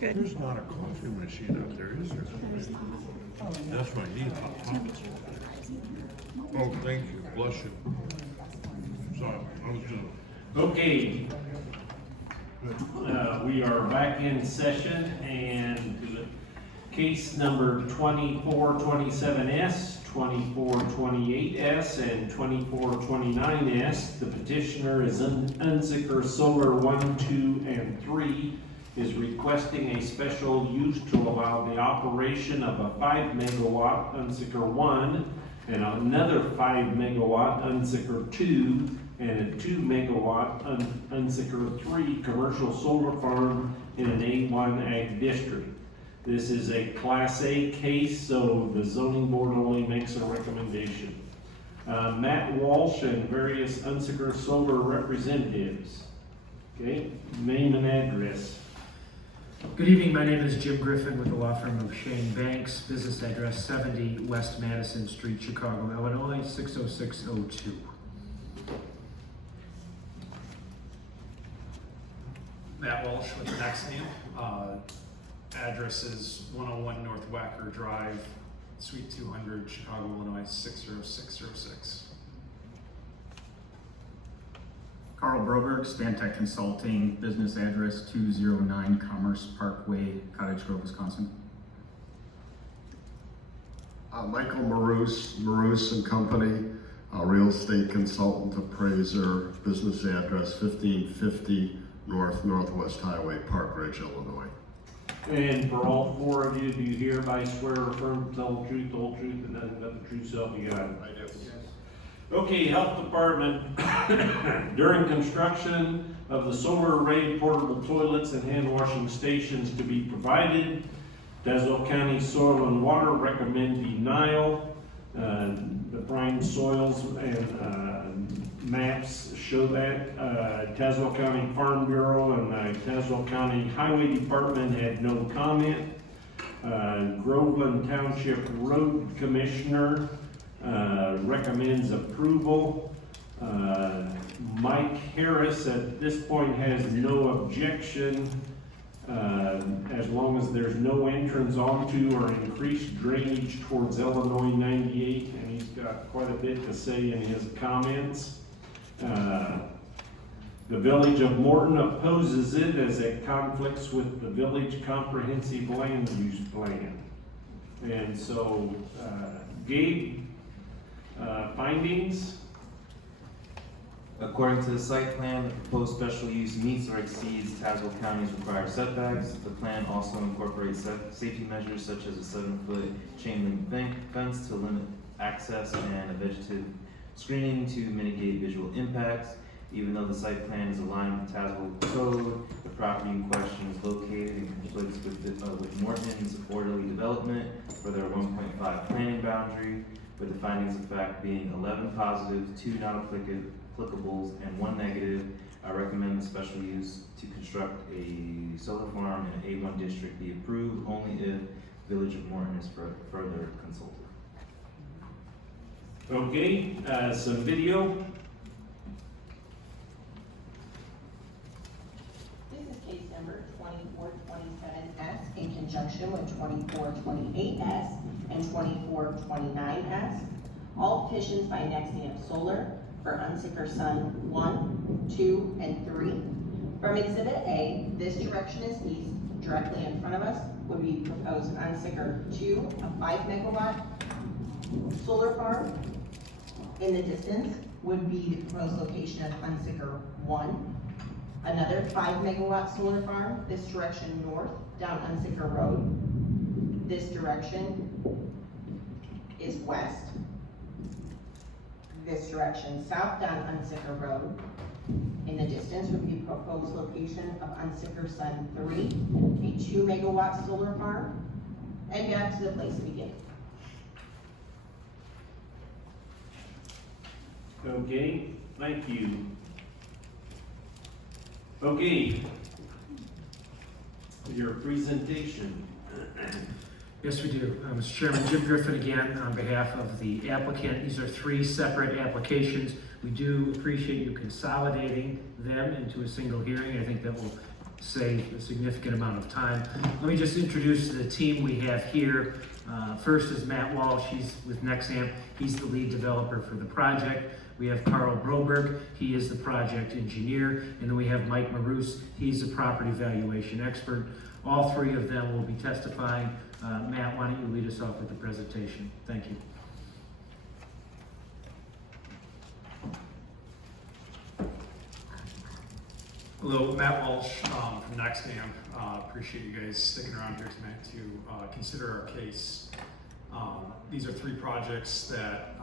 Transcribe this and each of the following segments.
There's not a coffee machine out there, is there? That's what I need, hot chocolate. Oh, thank you, bless you. Sorry, I was just. Okay, we are back in session and case number 2427S, 2428S, and 2429S. The petitioner is Unzicker Solar 1, 2, and 3 is requesting a special use to allow the operation of a 5 megawatt Unzicker 1 and another 5 megawatt Unzicker 2 and a 2 megawatt Unzicker 3 commercial solar farm in an A1 ag district. This is a Class A case, so the zoning board only makes a recommendation. Matt Walsh and various Unzicker solar representatives. Okay, name and address. Good evening, my name is Jim Griffin with the law firm of Shane Banks, business address 70 West Madison Street, Chicago, Illinois, 60602. Matt Walsh with the next name. Address is 101 North Wacker Drive, Suite 200, Chicago, Illinois, 60606. Carl Broberg, Stantec Consulting, business address 209 Commerce Parkway, Cottage Grove, Wisconsin. Michael Maroos and Company, real estate consultant appraiser, business address 1550 Northwest Highway, Park Ridge, Illinois. And for all four of you, do you hereby swear or affirm to tell the truth, the whole truth, and nothing but the true self you got? I do. Okay, Health Department, during construction of the solar array, portable toilets and hand washing stations to be provided, Tazewell County Soil and Water recommend denial. The prime soils and maps show that. Tazewell County Farm Bureau and Tazewell County Highway Department had no comment. Groveland Township Road Commissioner recommends approval. Mike Harris at this point has no objection as long as there's no entrance onto or increased drainage towards Illinois 98, and he's got quite a bit to say in his comments. The Village of Morton opposes it as it conflicts with the Village Comprehensive Land Use Plan. And so, Gabe, findings? According to the site plan, the proposed special use meets or exceeds Tazewell County's required setbacks. The plan also incorporates safety measures such as a 7-foot chain link fence to limit access and a vegetative screening to mitigate visual impacts. Even though the site plan is aligned with Tazewell code, the property in question is located and conflicts with Morton's orderly development for their 1.5 planning boundary, with the findings of fact being 11 positive, 2 not applicables, and 1 negative. I recommend the special use to construct a solar farm in an A1 district be approved only if Village of Morton is further consulted. Okay, some video. This is case number 2427S in conjunction with 2428S and 2429S. All petitions by Nexium Solar for Unzicker Sun 1, 2, and 3. From Exhibit A, this direction is east. Directly in front of us would be proposed Unzicker 2, a 5 megawatt solar farm. In the distance would be the proposed location of Unzicker 1, another 5 megawatt solar farm, this direction north down Unzicker Road. This direction is west. This direction south down Unzicker Road. In the distance would be proposed location of Unzicker Sun 3, a 2 megawatt solar farm, and back to the place of beginning. Okay, thank you. Okay, your presentation. Yes, we do. Mr. Chairman, Jim Griffin again on behalf of the applicant. These are 3 separate applications. We do appreciate you consolidating them into a single hearing. I think that will save a significant amount of time. Let me just introduce the team we have here. First is Matt Walsh, he's with Nexamp. He's the lead developer for the project. We have Carl Broberg, he is the project engineer. And then we have Mike Maroos, he's a property valuation expert. All three of them will be testifying. Matt, why don't you lead us off with the presentation? Thank you. Hello, Matt Walsh from Nexamp. Appreciate you guys sticking around here tonight to consider our case. These are three projects that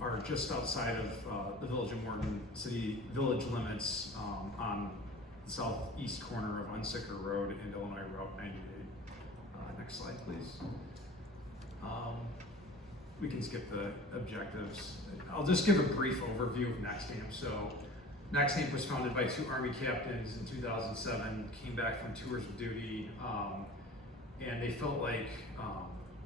are just outside of the Village of Morton City village limits on the southeast corner of Unsicker Road and Illinois Route 98. Next slide, please. We can skip the objectives. I'll just give a brief overview of Nexamp. So, Nexamp was founded by two Army captains in 2007, came back from tours of duty, and they felt like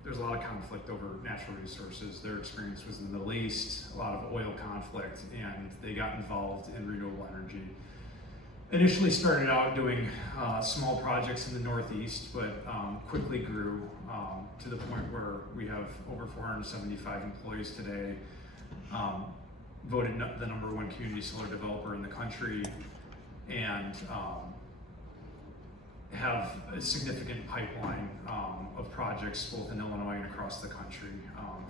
there's a lot of conflict over natural resources. Their experience was in the Middle East, a lot of oil conflict, and they got involved in renewable energy. Initially started out doing small projects in the Northeast, but quickly grew to the point where we have over 475 employees today. Voted the #1 community solar developer in the country, and have a significant pipeline of projects both in Illinois and across the country.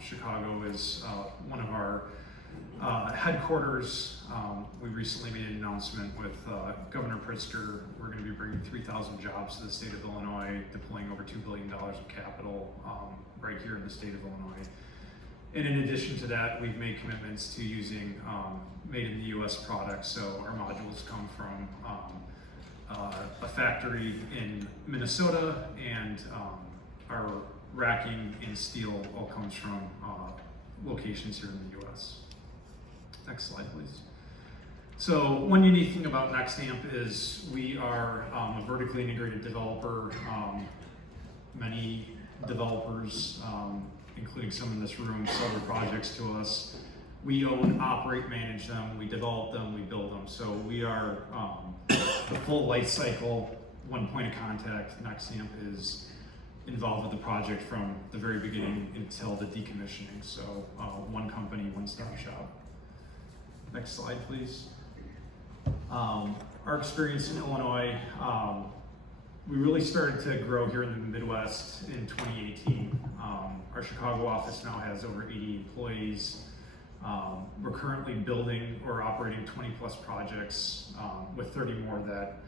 Chicago is one of our headquarters. We recently made an announcement with Governor Pritzker. We're going to be bringing 3,000 jobs to the state of Illinois, deploying over $2 billion of capital right here in the state of Illinois. And in addition to that, we've made commitments to using made in the US products. So our modules come from a factory in Minnesota, and our racking and steel all comes from locations here in the US. Next slide, please. So one unique thing about Nexamp is we are a vertically integrated developer. Many developers, including some in this room, sell their projects to us. We own, operate, manage them, we develop them, we build them. So we are the full life cycle, one point of contact. Nexamp is involved with the project from the very beginning until the decommissioning. So one company, one-stop shop. Next slide, please. Our experience in Illinois, we really started to grow here in the Midwest in 2018. Our Chicago office now has over 80 employees. We're currently building or operating 20 plus projects with 30 more that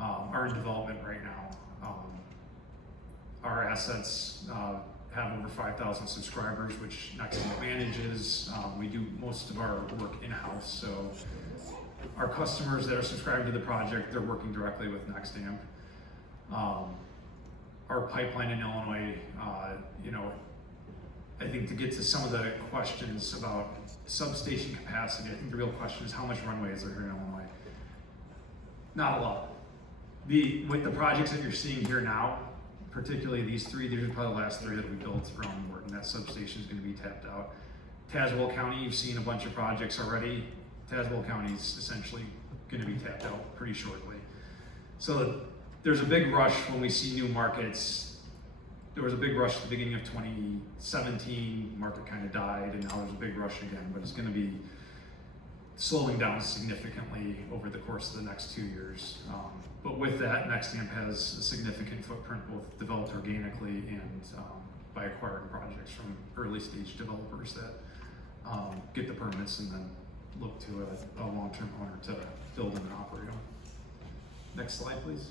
are in development right now. Our assets have over 5,000 subscribers, which Nexamp manages. We do most of our work in-house, so our customers that are subscribed to the project, they're working directly with Nexamp. Our pipeline in Illinois, I think to get to some of the questions about substation capacity, I think the real question is how much runway is there here in Illinois? Not a lot. With the projects that you're seeing here now, particularly these three, these are probably the last three that we built around Morton. That substation is going to be tapped out. Tazewell County, you've seen a bunch of projects already. Tazewell County is essentially going to be tapped out pretty shortly. So there's a big rush when we see new markets. There was a big rush at the beginning of 2017, market kind of died, and now there's a big rush again, but it's going to be slowing down significantly over the course of the next 2 years. But with that, Nexamp has a significant footprint, both developed organically and by acquiring projects from early stage developers that get the permits and then look to a long-term owner to build them and operate them. Next slide, please.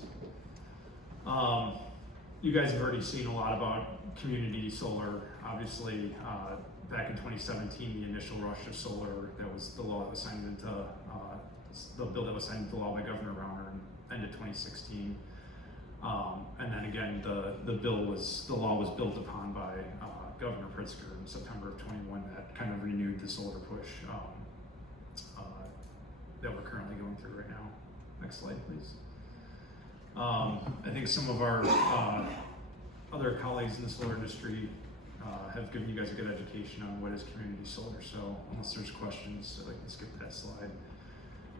You guys have already seen a lot about community solar. Obviously, back in 2017, the initial rush of solar, that was the law that was signed into, the bill that was signed into law by Governor Rauner in end of 2016. And then again, the law was built upon by Governor Pritzker in September of 21 that kind of renewed the solar push that we're currently going through right now. Next slide, please. I think some of our other colleagues in the solar industry have given you guys a good education on what is community solar. So unless there's questions, I'd like to skip that slide.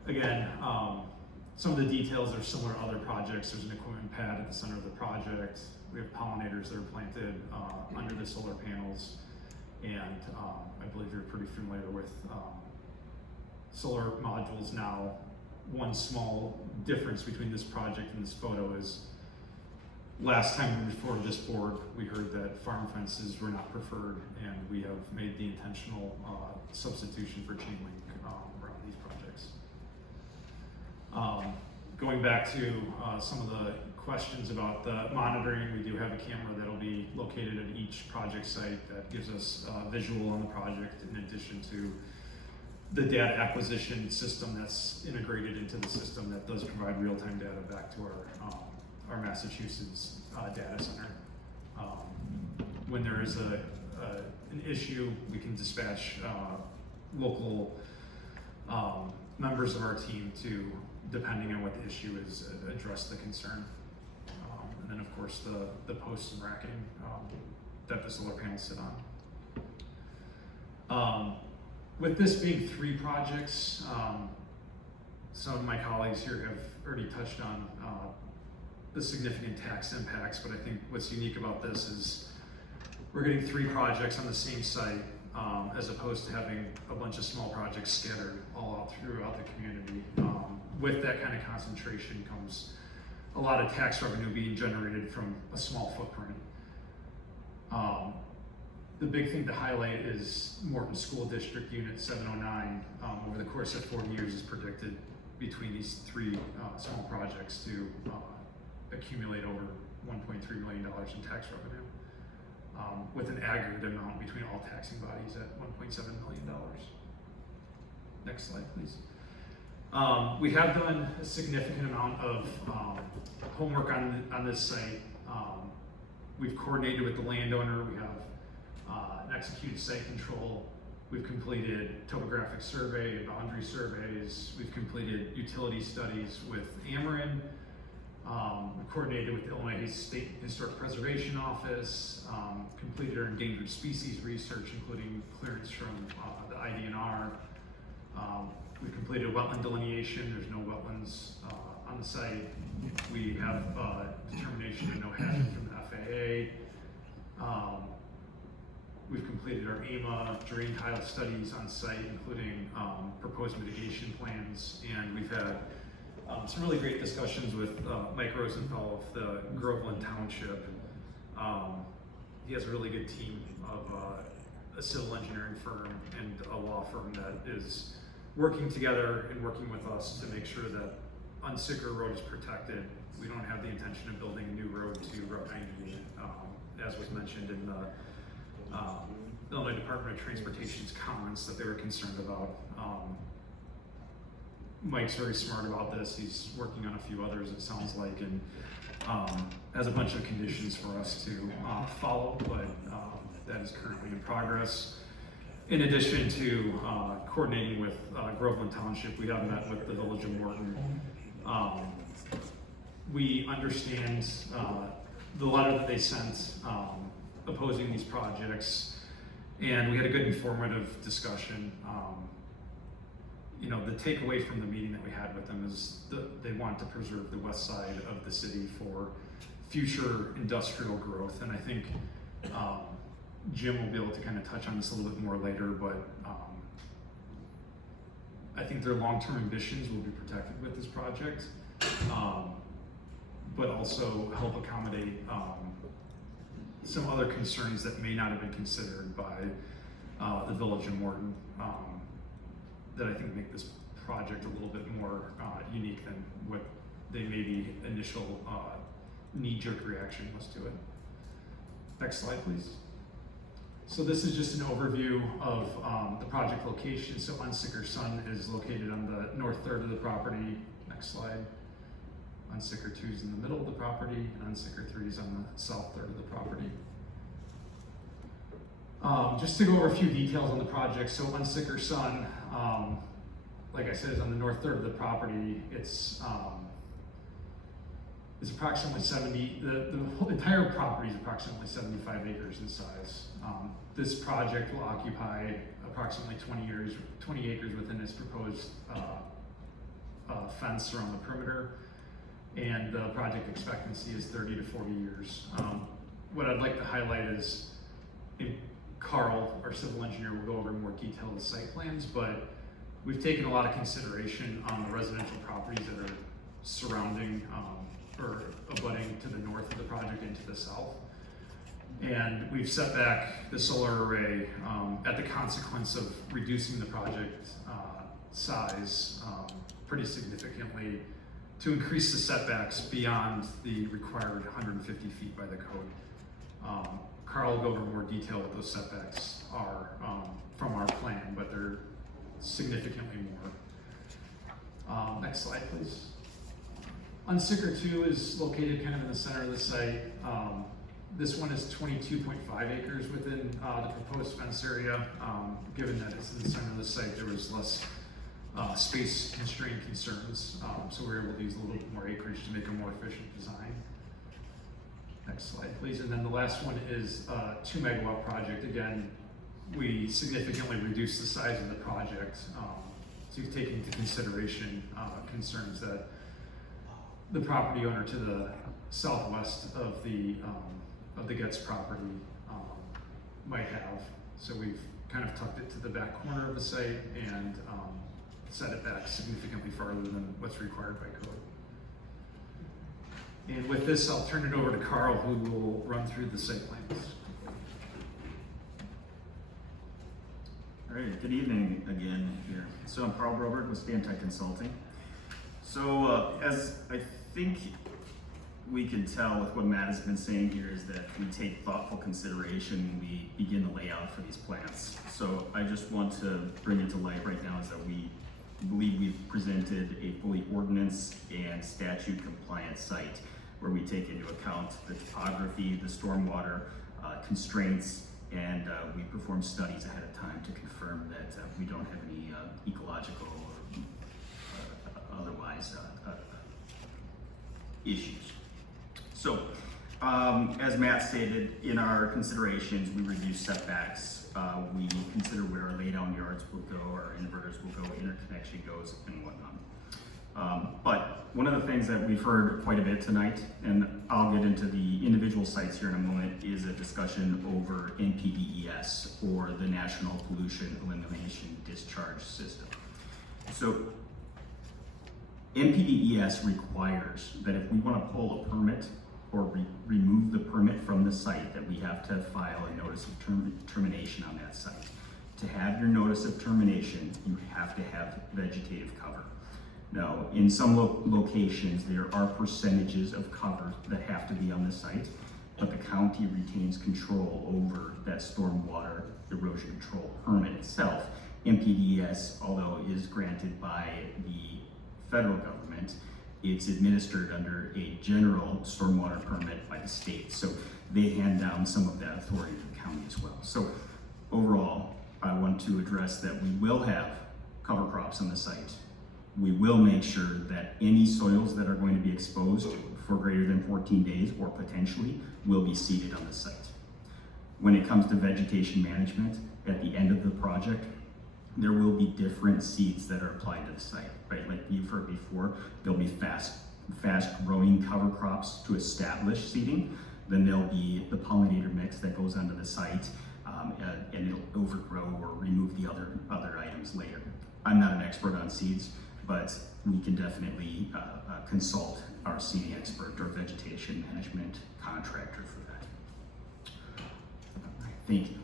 Again, some of the details are similar to other projects. There's an equipment pad at the center of the project. We have pollinators that are planted under the solar panels. And I believe you're pretty familiar with solar modules now. One small difference between this project and this photo is last time we were before this board, we heard that farm fences were not preferred, and we have made the intentional substitution for chain link around these projects. Going back to some of the questions about the monitoring, we do have a camera that'll be located at each project site that gives us visual on the project, in addition to the data acquisition system that's integrated into the system that does provide real-time data back to our Massachusetts data center. When there is an issue, we can dispatch local members of our team to, depending on what the issue is, address the concern. And then of course the posts and racking that the solar panels sit on. With this being 3 projects, some of my colleagues here have already touched on the significant tax impacts, but I think what's unique about this is we're getting 3 projects on the same site, as opposed to having a bunch of small projects scattered all out throughout the community. With that kind of concentration comes a lot of tax revenue being generated from a small footprint. The big thing to highlight is Morton School District Unit 709, over the course of 40 years is predicted between these 3 small projects to accumulate over $1.3 million in tax revenue, with an aggregate amount between all taxing bodies at $1.7 million. Next slide, please. We have done a significant amount of homework on this site. We've coordinated with the landowner. We have executed site control. We've completed topographic survey, boundary surveys. We've completed utility studies with Ameren. We coordinated with the Illinois State Historic Preservation Office, completed our endangered species research, including clearance from the IDNR. We completed wetland delineation. There's no wetlands on the site. We have determination of no hazard from the FAA. We've completed our AMA drain tile studies on site, including proposed mitigation plans, and we've had some really great discussions with Mike Rosenthal of the Groveland Township. He has a really good team of a civil engineering firm and a law firm that is working together and working with us to make sure that Unsicker Road is protected. We don't have the intention of building a new road to Route 98, as was mentioned in the Illinois Department of Transportation's comments that they were concerned about. Mike's very smart about this. He's working on a few others, it sounds like, and has a bunch of conditions for us to follow, but that is currently in progress. In addition to coordinating with Groveland Township, we have met with the Village of Morton. We understand the letter that they sent opposing these projects, and we had a good informative discussion. You know, the takeaway from the meeting that we had with them is they want to preserve the west side of the city for future industrial growth, and I think Jim will be able to kind of touch on this a little bit more later, but I think their long-term ambitions will be protected with this project, but also help accommodate some other concerns that may not have been considered by the Village of Morton, that I think make this project a little bit more unique than what they maybe initial knee-jerk reaction was to it. Next slide, please. So this is just an overview of the project location. So Unsicker Sun is located on the north third of the property. Next slide. Unsicker 2 is in the middle of the property, and Unsicker 3 is on the south third of the property. Just to go over a few details on the project. So Unsicker Sun, like I said, is on the north third of the property. It's approximately 70, the whole entire property is approximately 75 acres in size. This project will occupy approximately 20 acres within its proposed fence around the perimeter, and the project expectancy is 30 to 40 years. What I'd like to highlight is, Carl, our civil engineer, will go over in more detail the site plans, but we've taken a lot of consideration on the residential properties that are surrounding or abutting to the north of the project and to the south. And we've set back the solar array at the consequence of reducing the project size pretty significantly to increase the setbacks beyond the required 150 feet by the code. Carl will go over more detail what those setbacks are from our plan, but they're significantly more. Next slide, please. Unsicker 2 is located kind of in the center of the site. This one is 22.5 acres within the proposed fence area. Given that it's in the center of the site, there was less space constraint concerns, so we were able to use a little bit more acreage to make a more efficient design. Next slide, please. And then the last one is a 2 megawatt project. Again, we significantly reduced the size of the project to take into consideration concerns that the property owner to the southwest of the Getz property might have. So we've kind of tucked it to the back corner of the site and set it back significantly farther than what's required by code. And with this, I'll turn it over to Carl, who will run through the site plans. All right, good evening again here. So I'm Carl Broberg with Stantec Consulting. So as I think we can tell with what Matt has been saying here is that we take thoughtful consideration when we begin the layout for these plants. So I just want to bring it to light right now is that we believe we've presented a fully ordinance and statute compliant site where we take into account the topography, the stormwater constraints, and we perform studies ahead of time to confirm that we don't have any ecological or otherwise issues. So, as Matt stated, in our considerations, we reduce setbacks. We consider where our laydown yards will go, our inverters will go, interconnection goes, and whatnot. But one of the things that we've heard quite a bit tonight, and I'll get into the individual sites here in a moment, is a discussion over NPDES, or the National Pollution Elimination Discharge System. So NPDES requires that if we want to pull a permit or remove the permit from the site, that we have to file a notice of termination on that site. To have your notice of termination, you have to have vegetative cover. Now, in some locations, there are percentages of cover that have to be on the site, but the county retains control over that stormwater erosion control permit itself. NPDES, although it is granted by the federal government, it's administered under a general stormwater permit by the state. So they hand down some of that authority to the county as well. So overall, I want to address that we will have cover crops on the site. We will make sure that any soils that are going to be exposed for greater than 14 days or potentially will be seeded on the site. When it comes to vegetation management, at the end of the project, there will be different seeds that are applied to the site, right? Like you've heard before, there'll be fast growing cover crops to establish seeding. Then there'll be the pollinator mix that goes onto the site, and it'll overgrow or remove the other items later. I'm not an expert on seeds, but we can definitely consult our seeding expert or vegetation management contractor for that. Thank you.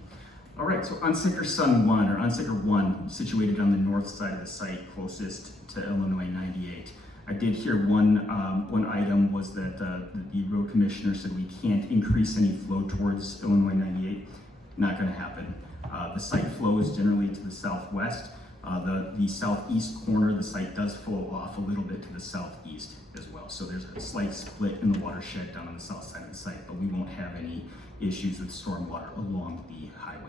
All right, so Unsicker Sun 1, or Unsicker 1, situated on the north side of the site closest to Illinois 98. I did hear one item was that the road commissioner said we can't increase any flow towards Illinois 98. Not gonna happen. The site flows generally to the southwest. The southeast corner of the site does flow off a little bit to the southeast as well. So there's a slight split in the watershed down on the south side of the site, but we won't have any issues with stormwater along the highway.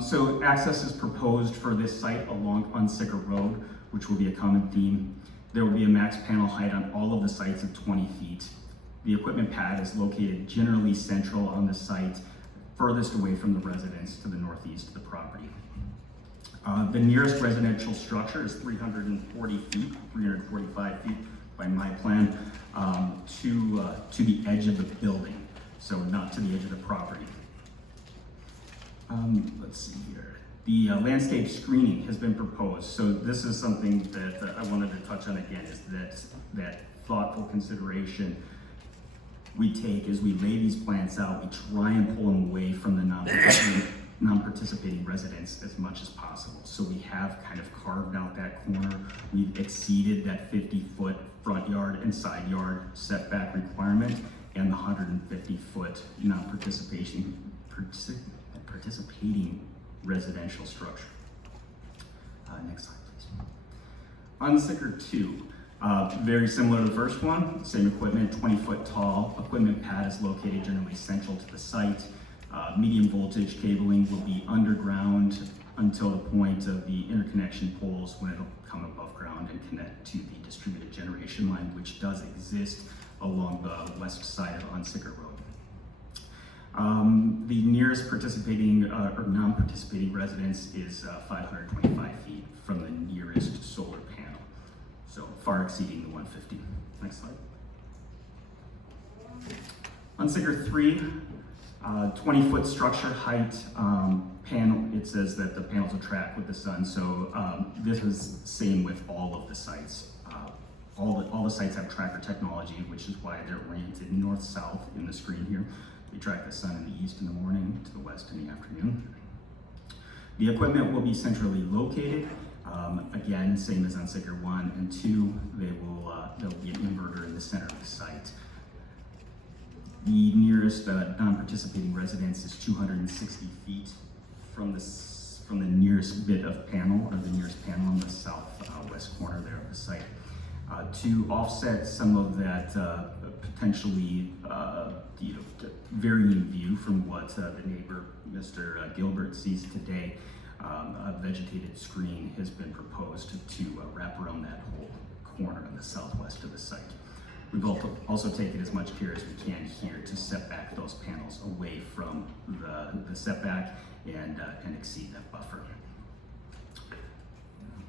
So access is proposed for this site along Unsicker Road, which will be a common theme. There will be a max panel height on all of the sites of 20 feet. The equipment pad is located generally central on the site, furthest away from the residents to the northeast of the property. The nearest residential structure is 340 feet, 345 feet by my plan, to the edge of the building, so not to the edge of the property. Let's see here. The landscape screening has been proposed, so this is something that I wanted to touch on again, is that thoughtful consideration we take as we lay these plants out. We try and pull them away from the non-participating residents as much as possible. So we have kind of carved out that corner. We've exceeded that 50-foot front yard and side yard setback requirement and the 150-foot participating residential structure. Next slide, please. On sticker 2, very similar to the first one, same equipment, 20-foot tall. Equipment pad is located generally central to the site. Medium voltage cabling will be underground until the point of the interconnection poles, when it'll come above ground and connect to the distributed generation line, which does exist along the west side of Unsicker Road. The nearest participating or non-participating residence is 525 feet from the nearest solar panel, so far exceeding the 150. Next slide. On sticker 3, 20-foot structure height panel. It says that the panels will track with the sun, so this is same with all of the sites. All the sites have tracker technology, which is why they're oriented north-south in the screen here. They track the sun in the east in the morning, to the west in the afternoon. The equipment will be centrally located. Again, same as on sticker 1 and 2, there'll be an inverter in the center of the site. The nearest non-participating residence is 260 feet from the nearest bit of panel, or the nearest panel on the southwest corner there of the site. To offset some of that potentially varying view from what the neighbor, Mr. Gilbert, sees today, a vegetated screen has been proposed to wrap around that whole corner on the southwest of the site. We've also taken as much care as we can here to set back those panels away from the setback and exceed that buffer.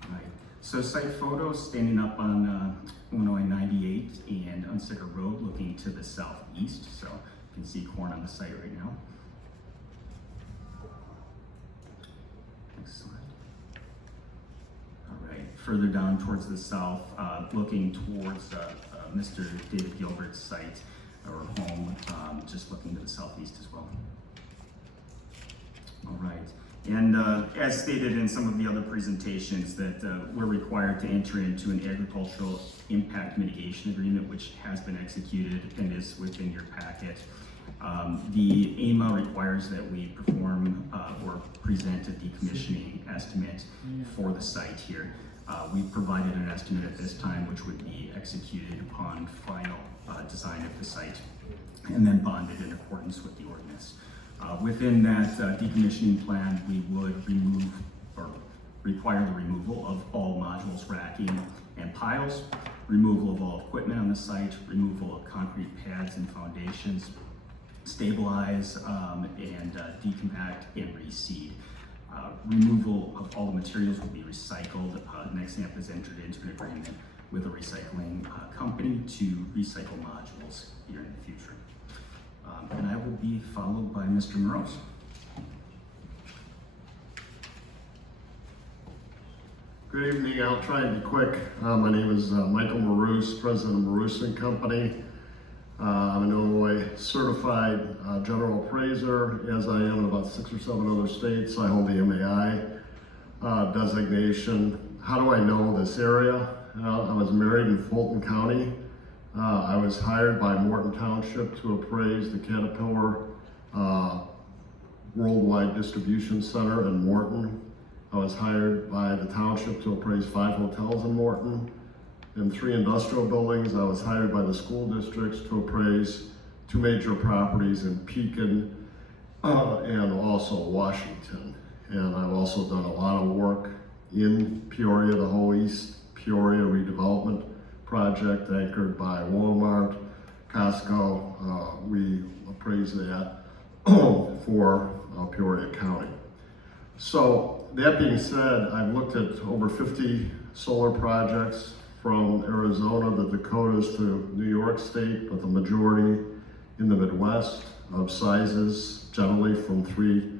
All right. So site photos standing up on Illinois 98 and Unsicker Road, looking to the southeast. So you can see corn on the site right now. Next slide. All right, further down towards the south, looking towards Mr. David Gilbert's site or home, just looking to the southeast as well. All right, and as stated in some of the other presentations, that we're required to enter into an agricultural impact mitigation agreement, which has been executed and is within your packet. The AMA requires that we perform or present a decommissioning estimate for the site here. We've provided an estimate at this time, which would be executed upon final design of the site and then bonded in accordance with the ordinance. Within that decommissioning plan, we would remove or require the removal of all modules, racking, and piles, removal of all equipment on the site, removal of concrete pads and foundations, stabilize and decompact and reseed. Removal of all the materials will be recycled. Nexamp has entered into an agreement with a recycling company to recycle modules here in the future. And I will be followed by Mr. Morose. Good evening. I'll try and be quick. My name is Michael Maruse, president of Maruse and Company. I'm an Illinois certified general appraiser, as I am in about 6 or 7 other states. I hold the MAI designation. How do I know this area? I was married in Fulton County. I was hired by Morton Township to appraise the Caterpillar Worldwide Distribution Center in Morton. I was hired by the township to appraise 5 hotels in Morton and 3 industrial buildings. I was hired by the school districts to appraise 2 major properties in Pekin and also Washington. And I've also done a lot of work in Peoria, the whole East Peoria redevelopment project anchored by Walmart, Costco. We appraised that for Peoria County. So that being said, I've looked at over 50 solar projects from Arizona, the Dakotas to New York State, but the majority in the Midwest of sizes, generally from 3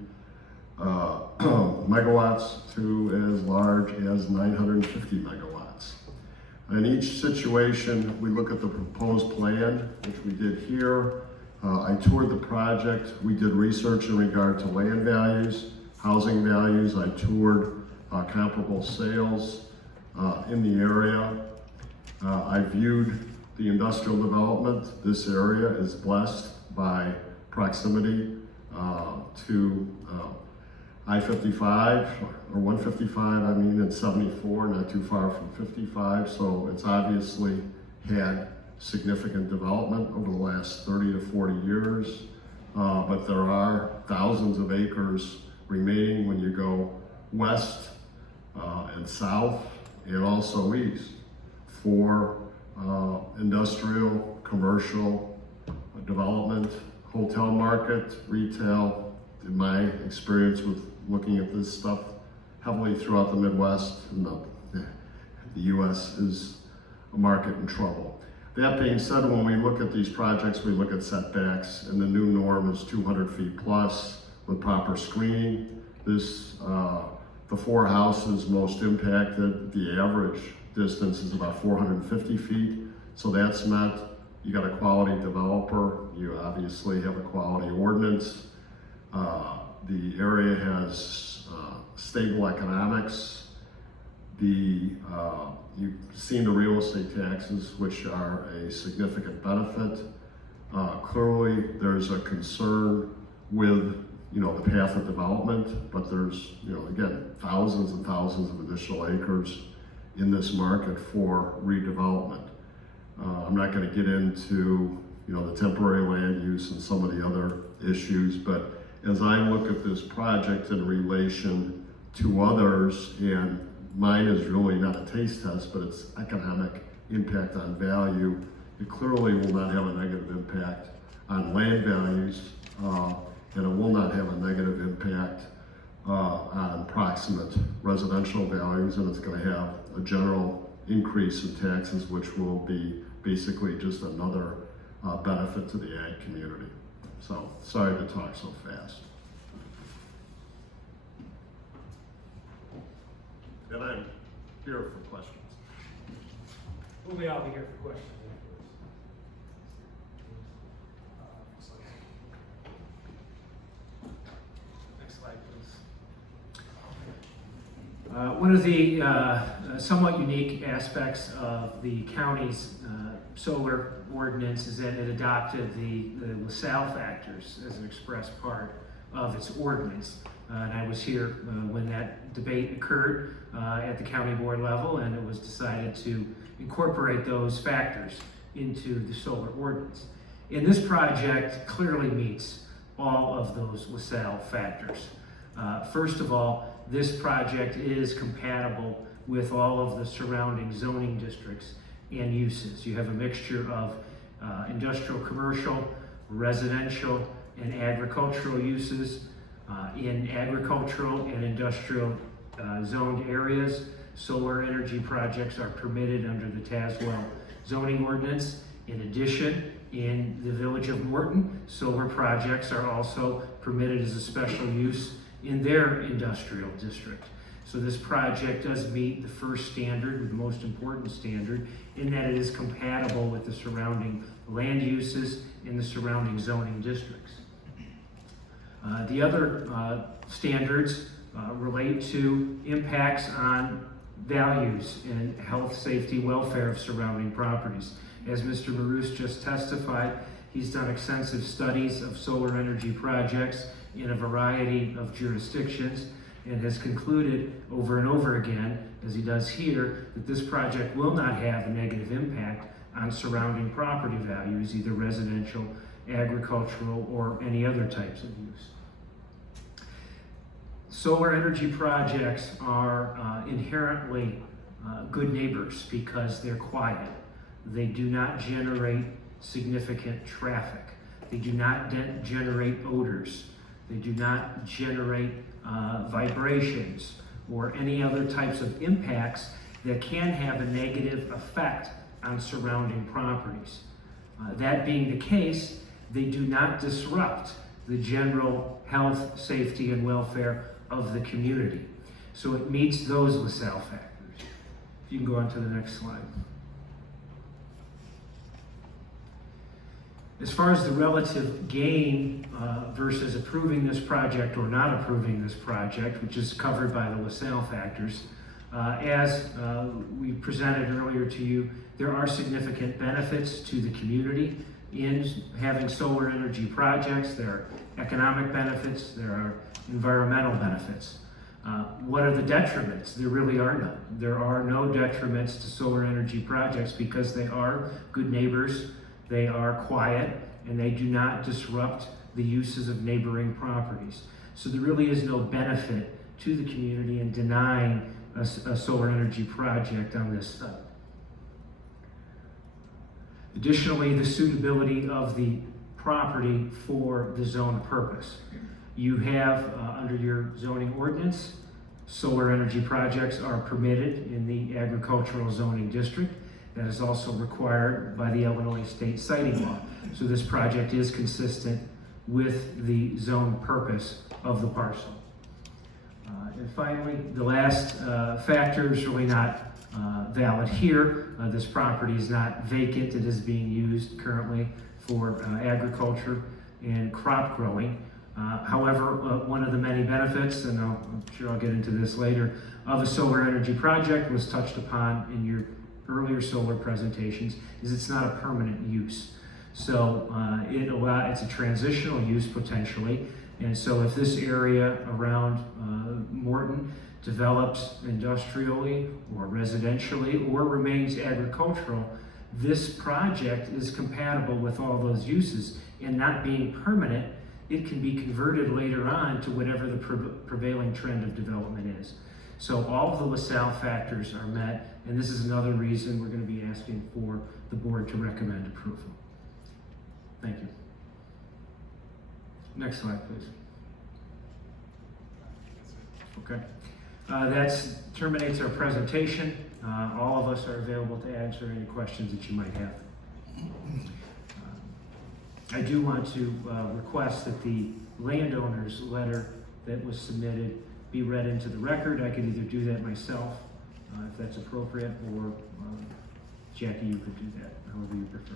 megawatts to as large as 950 megawatts. In each situation, we look at the proposed plan, which we did here. I toured the project. We did research in regard to land values, housing values. I toured comparable sales in the area. I viewed the industrial development. This area is blessed by proximity to I-55 or 155, I mean, and 74, not too far from 55. So it's obviously had significant development over the last 30 to 40 years. But there are thousands of acres remaining when you go west and south and also east for industrial, commercial development, hotel market, retail. In my experience with looking at this stuff heavily throughout the Midwest, and the U.S. is a market in trouble. That being said, when we look at these projects, we look at setbacks, and the new norm is 200 feet plus with proper screening. This, the 4 houses most impacted, the average distance is about 450 feet. So that's met. You got a quality developer. You obviously have a quality ordinance. The area has stable economics. You've seen the real estate taxes, which are a significant benefit. Clearly, there's a concern with the path of development, but there's again thousands and thousands of additional acres in this market for redevelopment. I'm not going to get into the temporary land use and some of the other issues, but as I look at this project in relation to others, and mine is really not a taste test, but it's economic impact on value, it clearly will not have a negative impact on land values, and it will not have a negative impact on proximate residential values, and it's going to have a general increase in taxes, which will be basically just another benefit to the ag community. So, sorry to talk so fast. And I'm here for questions. We'll be all be here for questions afterwards. Next slide, please. One of the somewhat unique aspects of the county's solar ordinance is that it adopted the LaSalle factors as an express part of its ordinance. And I was here when that debate occurred at the county board level, and it was decided to incorporate those factors into the solar ordinance. And this project clearly meets all of those LaSalle factors. First of all, this project is compatible with all of the surrounding zoning districts and uses. You have a mixture of industrial, commercial, residential, and agricultural uses. In agricultural and industrial zoned areas, solar energy projects are permitted under the Tazewell zoning ordinance. In addition, in the village of Morton, solar projects are also permitted as a special use in their industrial district. So this project does meet the first standard, the most important standard, in that it is compatible with the surrounding land uses in the surrounding zoning districts. The other standards relate to impacts on values and health, safety, welfare of surrounding properties. As Mr. Maroos just testified, he's done extensive studies of solar energy projects in a variety of jurisdictions and has concluded over and over again, as he does here, that this project will not have a negative impact on surrounding property values, either residential, agricultural, or any other types of use. Solar energy projects are inherently good neighbors because they're quiet. They do not generate significant traffic. They do not generate odors. They do not generate vibrations, or any other types of impacts that can have a negative effect on surrounding properties. That being the case, they do not disrupt the general health, safety, and welfare of the community. So it meets those LaSalle factors. If you can go on to the next slide. As far as the relative gain versus approving this project or not approving this project, which is covered by the LaSalle factors, as we presented earlier to you, there are significant benefits to the community in having solar energy projects. There are economic benefits, there are environmental benefits. What are the detriments? There really are none. There are no detriments to solar energy projects because they are good neighbors, they are quiet, and they do not disrupt the uses of neighboring properties. So there really is no benefit to the community in denying a solar energy project on this site. Additionally, the suitability of the property for the zone purpose. You have, under your zoning ordinance, solar energy projects are permitted in the agricultural zoning district. That is also required by the Illinois state siting law. So this project is consistent with the zone purpose of the parcel. And finally, the last factor is really not valid here. This property is not vacant. It is being used currently for agriculture and crop growing. However, one of the many benefits, and I'm sure I'll get into this later, of a solar energy project was touched upon in your earlier solar presentations, is it's not a permanent use. So it's a transitional use potentially. And so if this area around Morton develops industrially or residentially or remains agricultural, this project is compatible with all those uses. And not being permanent, it can be converted later on to whatever the prevailing trend of development is. So all of the LaSalle factors are met, and this is another reason we're going to be asking for the board to recommend approval. Thank you. Next slide, please. Okay. That terminates our presentation. All of us are available to answer any questions that you might have. I do want to request that the landowner's letter that was submitted be read into the record. I could either do that myself, if that's appropriate, or Jackie, you could do that, however you prefer.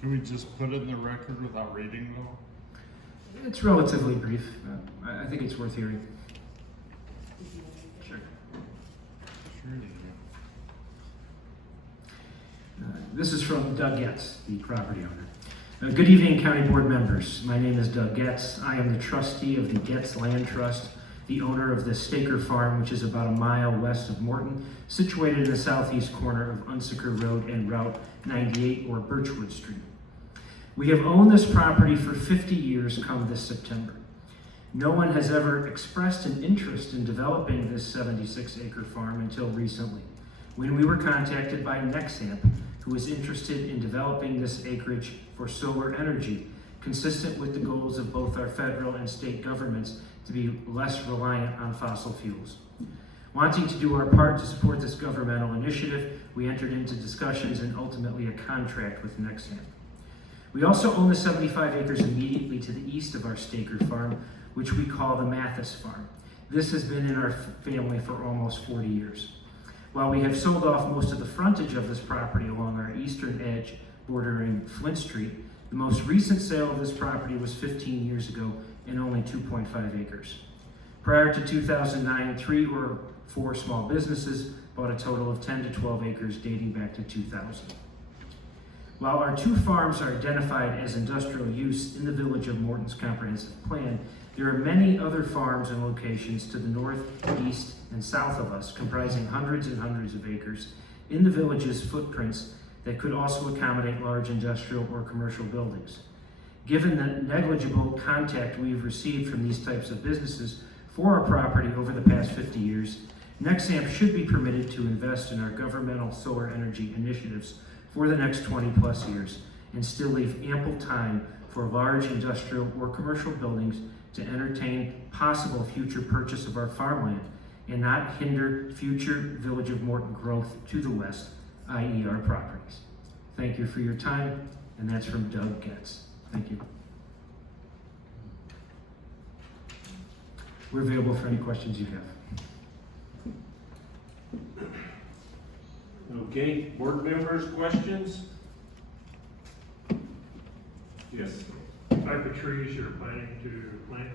Can we just put it in the record without reading though? It's relatively brief. I think it's worth hearing. Sure. Sure. This is from Doug Getz, the property owner. Good evening, County Board members. My name is Doug Getz. I am the trustee of the Getz Land Trust, the owner of the Staker Farm, which is about a mile west of Morton, situated in the southeast corner of Unsecker Road and Route 98 or Birchwood Street. We have owned this property for 50 years come this September. No one has ever expressed an interest in developing this 76-acre farm until recently, when we were contacted by Nexamp, who was interested in developing this acreage for solar energy, consistent with the goals of both our federal and state governments to be less reliant on fossil fuels. Wanting to do our part to support this governmental initiative, we entered into discussions and ultimately a contract with Nexamp. We also own the 75 acres immediately to the east of our Staker Farm, which we call the Mathis Farm. This has been in our family for almost 40 years. While we have sold off most of the frontage of this property along our eastern edge bordering Flint Street, the most recent sale of this property was 15 years ago and only 2.5 acres. Prior to 2009, 3 or 4 small businesses bought a total of 10 to 12 acres dating back to 2000. While our 2 farms are identified as industrial use in the Village of Morton's comprehensive plan, there are many other farms and locations to the north, east, and south of us, comprising hundreds and hundreds of acres in the village's footprints that could also accommodate large industrial or commercial buildings. Given the negligible contact we've received from these types of businesses for our property over the past 50 years, Nexamp should be permitted to invest in our governmental solar energy initiatives for the next 20 plus years and still leave ample time for large industrial or commercial buildings to entertain possible future purchase of our farmland and not hinder future Village of Morton growth to the west, i.e. our properties. Thank you for your time, and that's from Doug Getz. Thank you. We're available for any questions you have. Okay, board members, questions? Yes. Type of trees you're planning to plant?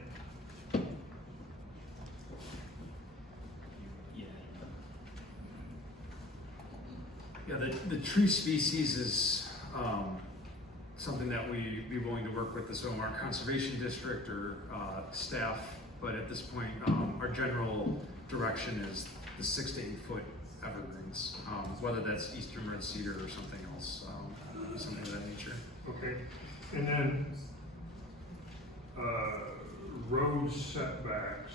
Yeah, the tree species is something that we'd be willing to work with the Sonoma Conservation District or staff, but at this point, our general direction is the 6 to 8 foot evergreens, whether that's eastern red cedar or something else, something of that nature. Okay, and then, road setbacks.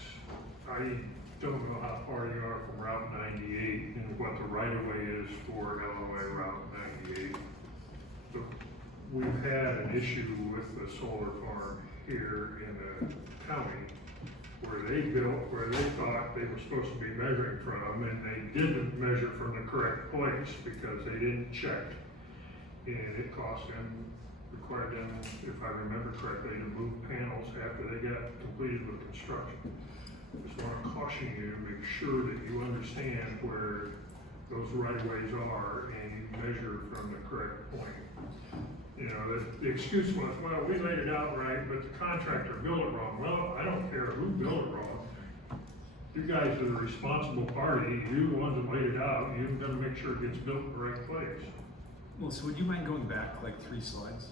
I don't know how far you are from Route 98 and what the right of way is for Illinois Route 98. But we've had an issue with the solar farm here in the county where they thought they were supposed to be measuring from, and they didn't measure from the correct place because they didn't check. And it required them, if I remember correctly, to move panels after they got completed with construction. Just want to caution you to make sure that you understand where those right-of-ways are and you measure from the correct point. You know, the excuse was, well, we laid it out right, but the contractor built it wrong. Well, I don't care who built it wrong. You guys are the responsible party. You're the ones that laid it out. You've got to make sure it gets built in the right place. Well, so would you mind going back like 3 slides?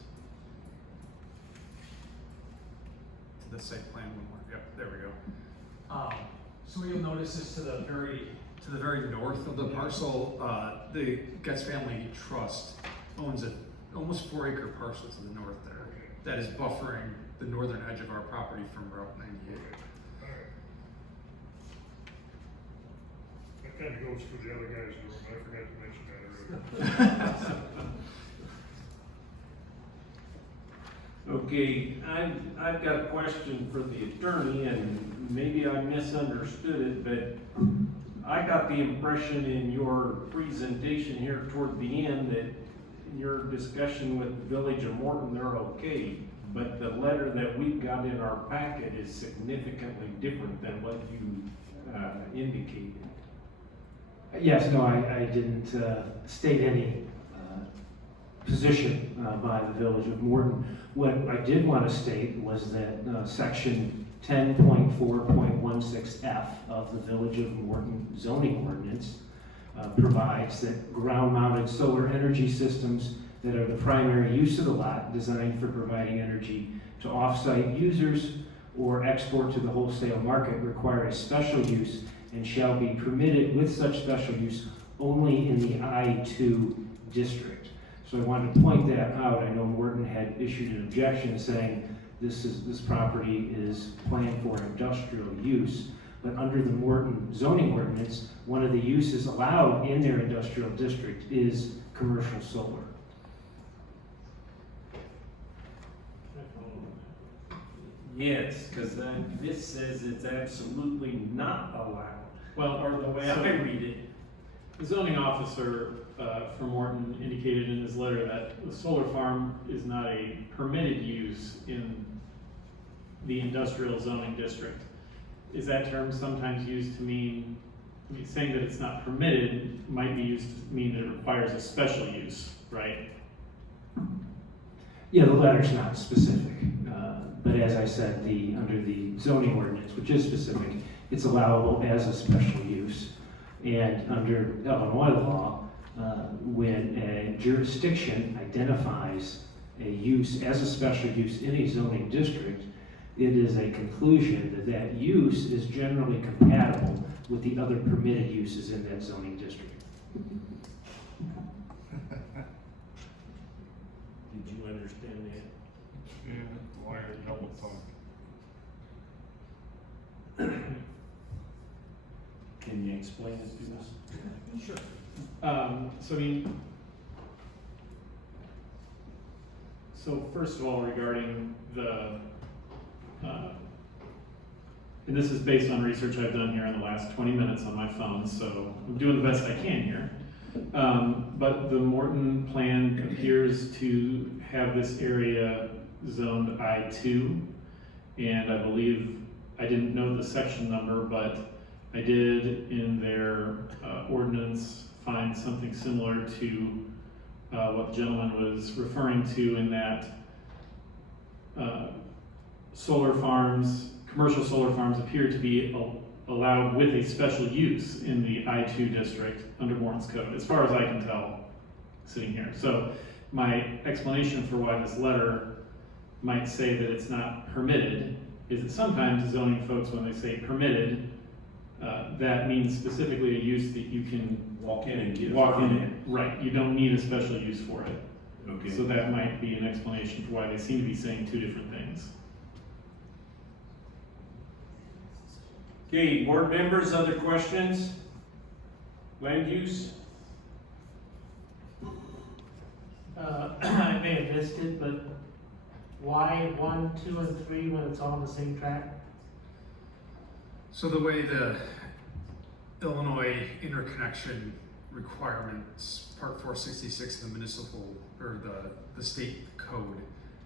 To the site plan one more. Yep, there we go. So what you'll notice is to the very north of the parcel, the Getz Family Trust owns a almost 4 acre parcel to the north there that is buffering the northern edge of our property from Route 98. That kind of goes for the other guys in the room. I forgot to mention that earlier. Okay, I've got a question for the attorney, and maybe I misunderstood it, but I got the impression in your presentation here toward the end that your discussion with the Village of Morton, they're okay, but the letter that we've got in our packet is significantly different than what you indicated. Yes, no, I didn't state any position by the Village of Morton. What I did want to state was that section 10.4.16F of the Village of Morton zoning ordinance provides that ground-mounted solar energy systems that are the primary use of the lot designed for providing energy to off-site users or export to the wholesale market require a special use and shall be permitted with such special use only in the I-2 district. So I wanted to point that out. I know Morton had issued an objection saying this property is planned for industrial use, but under the Morton zoning ordinance, one of the uses allowed in their industrial district is commercial solar. Yes, because this says it's absolutely not allowed. Well, Or the way I read it. the zoning officer for Morton indicated in his letter that the solar farm is not a permitted use in the industrial zoning district. Is that term sometimes used to mean, saying that it's not permitted might be used to mean that it requires a special use, right? Yeah, the letter's not specific, but as I said, under the zoning ordinance, which is specific, it's allowable as a special use. And under Illinois law, when a jurisdiction identifies a use as a special use in a zoning district, it is a conclusion that that use is generally compatible with the other permitted uses in that zoning district. Did you understand that? Yeah, why are double talk? Can you explain it to us? Sure. So I mean, so first of all, regarding the, and this is based on research I've done here in the last 20 minutes on my phone, so I'm doing the best I can here. But the Morton plan appears to have this area zoned I2, and I believe, I didn't know the section number, but I did in their ordinance find something similar to what the gentleman was referring to, in that solar farms, commercial solar farms appear to be allowed with a special use in the I2 district under Morton's code, as far as I can tell sitting here. So my explanation for why this letter might say that it's not permitted is that sometimes zoning folks, when they say permitted, that means specifically a use that you can Walk in and get a walk permit. in. Right, you don't need a special use for it. Okay. So that might be an explanation for why they seem to be saying two different things. Okay, board members, other questions? Land use? I may have missed it, but why 1, 2, and 3 when it's all on the same track? So the way the Illinois interconnection requirements, Part 466 of the municipal, or the state code,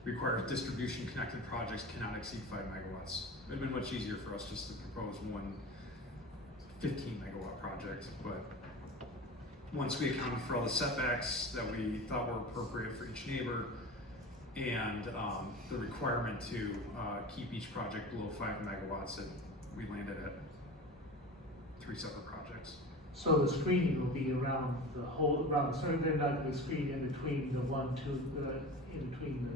requires distribution connected projects cannot exceed 5 megawatts. It'd been much easier for us just to propose one 15 megawatt project, but once we accounted for all the setbacks that we thought were appropriate for each neighbor, and the requirement to keep each project below 5 megawatts, we landed at 3 separate projects. So the screening will be around the whole, around the circle, they're not gonna screen in between the 1, 2, in between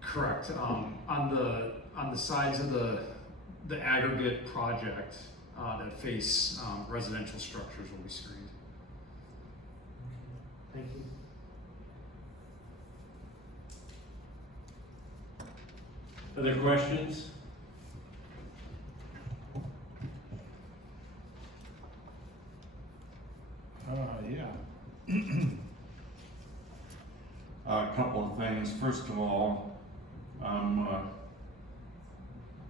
Correct. On the sides of the aggregate project that face residential structures will be screened. Thank you. Other questions? Yeah. A couple of things. First of all,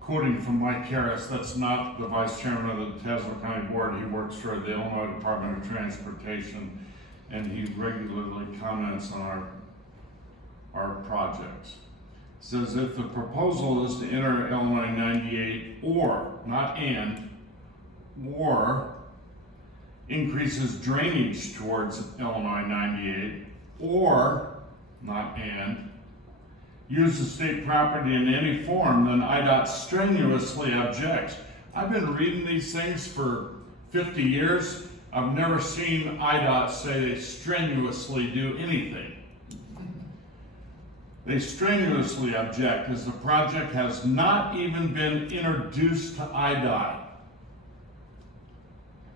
quoting from Mike Harris, that's not the vice chairman of the Tazewell County Board. He works for the Illinois Department of Transportation, and he regularly comments on our projects. Says if the proposal is to enter Illinois 98 or, not and, or increases drainage towards Illinois 98 or, not and, uses state property in any form, then IDOT strenuously objects. I've been reading these things for 50 years. I've never seen IDOT say they strenuously do anything. They strenuously object as the project has not even been introduced to IDOT.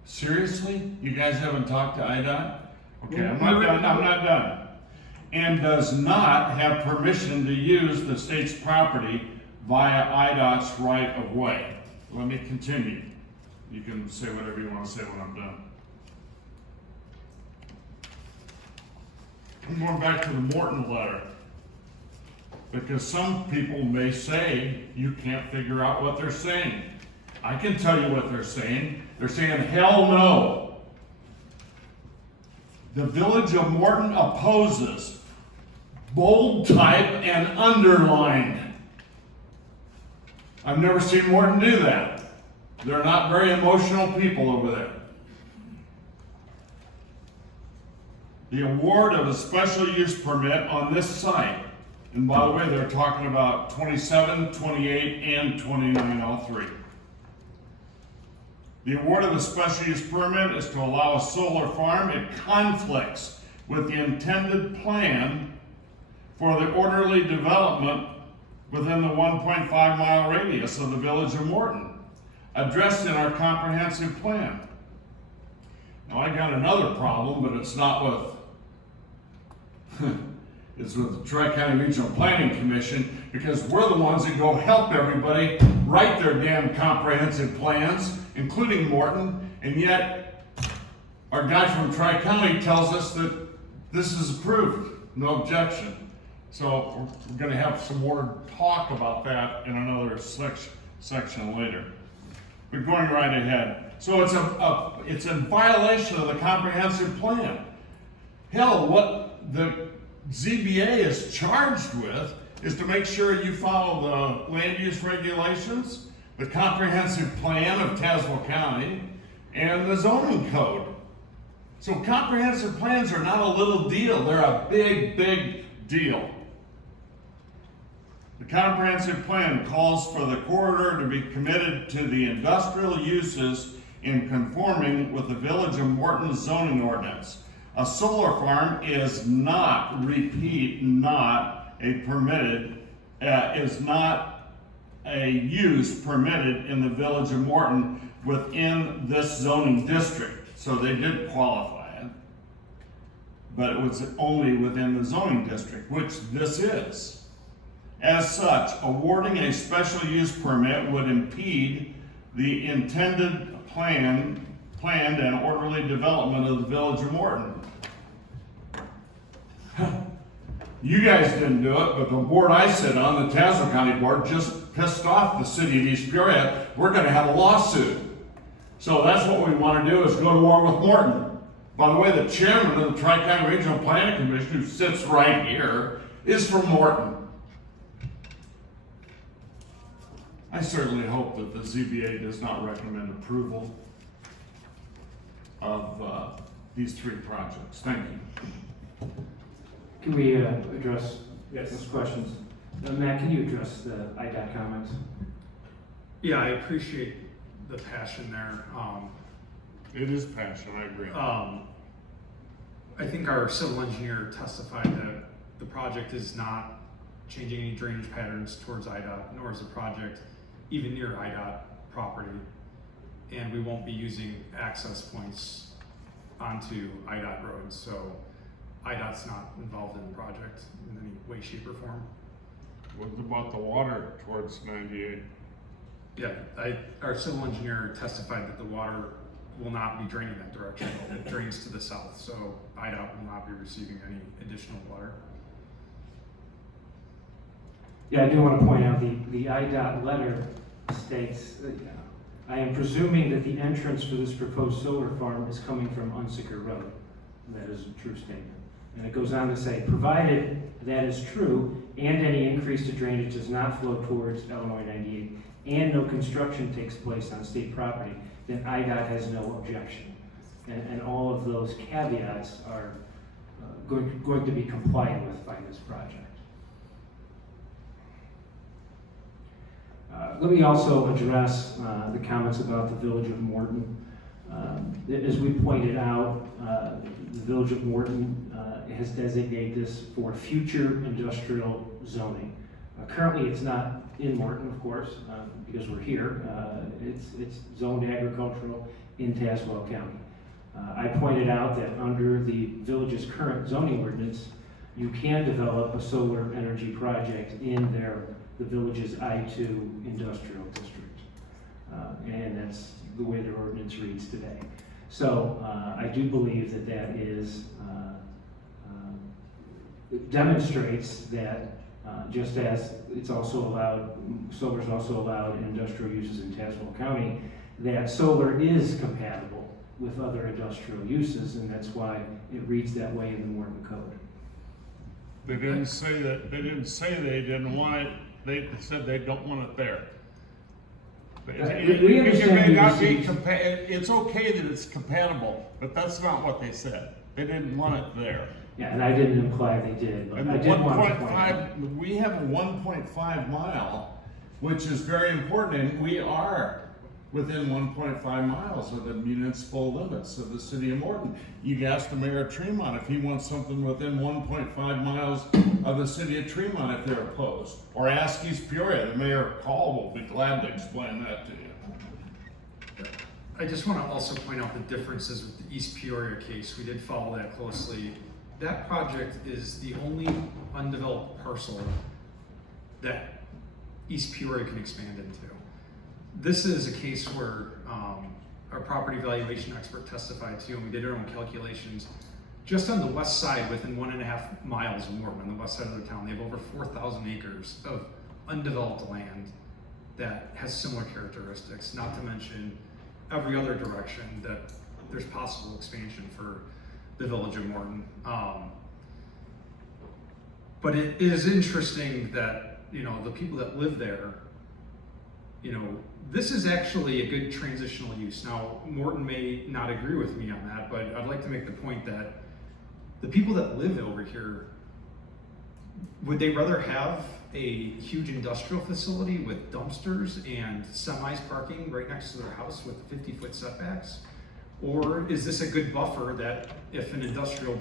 Seriously? You guys haven't talked to IDOT? Okay, I'm not done. And does not have permission to use the state's property via IDOT's right of way. Let me continue. You can say whatever you want to say when I'm done. I'm going back to the Morton letter, because some people may say you can't figure out what they're saying. I can tell you what they're saying. They're saying, hell no. The village of Morton opposes, bold type and underlined. I've never seen Morton do that. They're not very emotional people over there. The award of a special use permit on this site, and by the way, they're talking about 27, 28, and 29, all three. The award of the special use permit is to allow a solar farm. It conflicts with the intended plan for the orderly development within the 1.5 mile radius of the village of Morton, addressed in our comprehensive plan. Now I got another problem, but it's not with is with the Tri-County Regional Planning Commission, because we're the ones that go help everybody write their damn comprehensive plans, including Morton, and yet our guy from Tri-County tells us that this is approved, no objection. So we're gonna have some more talk about that in another section later. But going right ahead. So it's in violation of the comprehensive plan. Hell, what the ZBA is charged with is to make sure you follow the land use regulations, the comprehensive plan of Tazewell County, and the zoning code. So comprehensive plans are not a little deal, they're a big, big deal. The comprehensive plan calls for the corridor to be committed to the industrial uses in conforming with the Village of Morton zoning ordinance. A solar farm is not, repeat, not a permitted, is not a use permitted in the Village of Morton within this zoning district. So they did qualify it, but it was only within the zoning district, which this is. As such, awarding a special use permit would impede the intended planned and orderly development of the Village of Morton. You guys didn't do it, but the board I sit on, the Tazewell County Board, just pissed off the city of East Peoria. We're gonna have a lawsuit. So that's what we wanna do, is go to war with Morton. By the way, the chairman of the Tri-County Regional Planning Commission, who sits right here, is from Morton. I certainly hope that the ZBA does not recommend approval of these three projects. Thank you. Can we address those questions? Matt, can you address the IDOT comments? Yeah, I appreciate the passion there. It is passion, I agree. I think our civil engineer testified that the project is not changing any drainage patterns towards IDOT, nor is the project even near IDOT property. And we won't be using access points onto IDOT roads, so IDOT's not involved in the project in any way, shape, or form. What about the water towards 98? Yeah, our civil engineer testified that the water will not be draining that direction. It drains to the south, so IDOT will not be receiving any additional water. Yeah, I do want to point out the IDOT letter states, I am presuming that the entrance for this proposed solar farm is coming from Unsicker Road. That is a true statement. And it goes on to say, provided that is true and any increase to drainage does not flow towards Illinois 98 and no construction takes place on state property, then IDOT has no objection. And all of those caveats are going to be complied with by this project. Let me also address the comments about the Village of Morton. As we pointed out, the Village of Morton has designated this for future industrial zoning. Currently, it's not in Morton, of course, because we're here. It's zoned agricultural in Tazewell County. I pointed out that under the village's current zoning ordinance, you can develop a solar energy project in the village's I-2 industrial district. And that's the way their ordinance reads today. So I do believe that that is, it demonstrates that just as it's also allowed, solar is also allowed in industrial uses in Tazewell County, that solar is compatible with other industrial uses, and that's why it reads that way in the Morton Code. They didn't say that. They didn't say they didn't want it. They said they don't want it there. We understand it's okay that it's compatible, but that's not what they said. They didn't want it there. Yeah, and I didn't imply they did, but And I the did want to point out. 1.5, we have a 1.5 mile, which is very important, and we are within 1.5 miles of the municipal limits of the city of Morton. You ask the mayor of Tremont if he wants something within 1.5 miles of the city of Tremont if they're opposed. Or ask East Peoria, the mayor Call will be glad to explain that to you. I just want to also point out the differences with the East Peoria case. We did follow that closely. that project is the only undeveloped parcel that East Peoria can expand into. This is a case where our property valuation expert testified to, and we did our own calculations. Just on the west side, within 1.5 miles of Morton, on the west side of the town, they have over 4,000 acres of undeveloped land that has similar characteristics, not to mention every other direction that there's possible expansion for the village of Morton. But it is interesting that, you know, the people that live there, you know, this is actually a good transitional use. Now, Morton may not agree with me on that, but I'd like to make the point that the people that live over here, would they rather have a huge industrial facility with dumpsters and semis parking right next to their house with 50-foot setbacks? Or is this a good buffer that if an industrial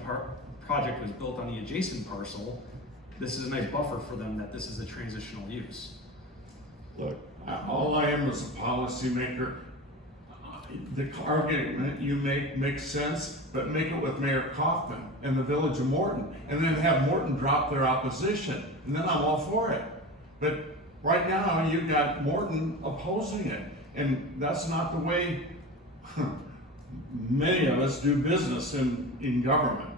project was built on the adjacent parcel, this is a nice buffer for them that this is a transitional use? Look, all I am is a policymaker. The argument you make makes sense, but make it with Mayor Kaufman and the village of Morton, and then have Morton drop their opposition, and then I'm all for it. But right now, you've got Morton opposing it, and that's not the way many of us do business in government.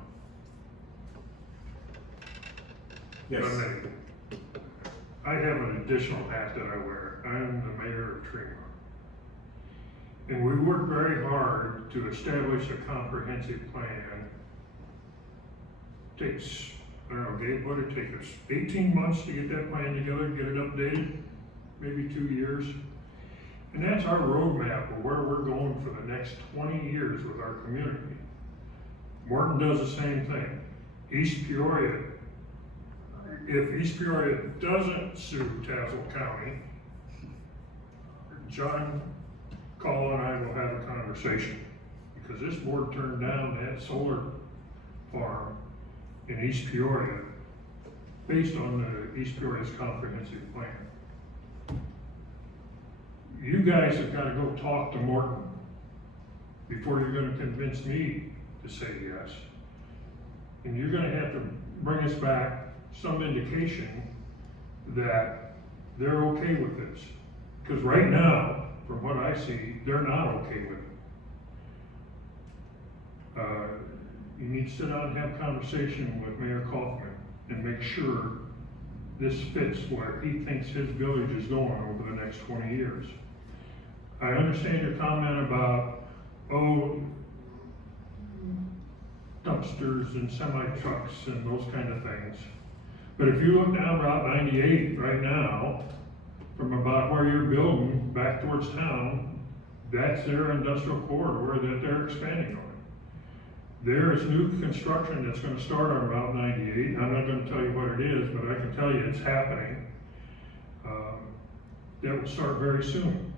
Yes. I have an additional hat that I wear. I'm the mayor of Tremont. And we work very hard to establish a comprehensive plan. Takes, I don't know, Gabe, what did it take us? 18 months to get that plan together, get it updated? Maybe 2 years? And that's our roadmap of where we're going for the next 20 years with our community. Morton does the same thing. East Peoria, if East Peoria doesn't sue Tazewell County, John Call and I will have a conversation, because this board turned down that solar farm in East Peoria based on the East Peoria's comprehensive plan. You guys have got to go talk to Morton before you're going to convince me to say yes. And you're going to have to bring us back some indication that they're okay with this. Because right now, from what I see, they're not okay with it. You need to sit down and have a conversation with Mayor Kaufman and make sure this fits where he thinks his village is going over the next 20 years. I understand your comment about, dumpsters and semi-trucks and those kind of things. But if you look down Route 98 right now, from about where you're building back towards town, that's their industrial corridor that they're expanding on. There is new construction that's going to start on Route 98. I'm not going to tell you what it is, but I can tell you it's happening. That will start very soon.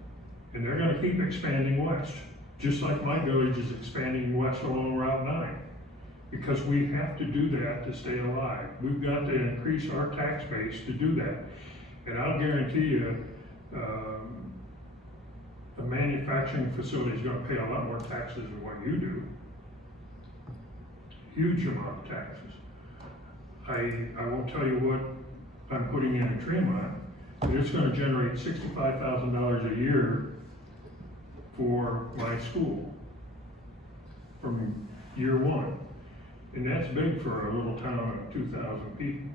And they're going to keep expanding west, just like my village is expanding west along Route 9. Because we have to do that to stay alive. We've got to increase our tax base to do that. And I'll guarantee you, a manufacturing facility is going to pay a lot more taxes than what you do. Huge amount of taxes. I won't tell you what I'm putting in Tremont, but it's going to generate $65,000 a year for my school from year one. And that's big for a little town of 2,000 people.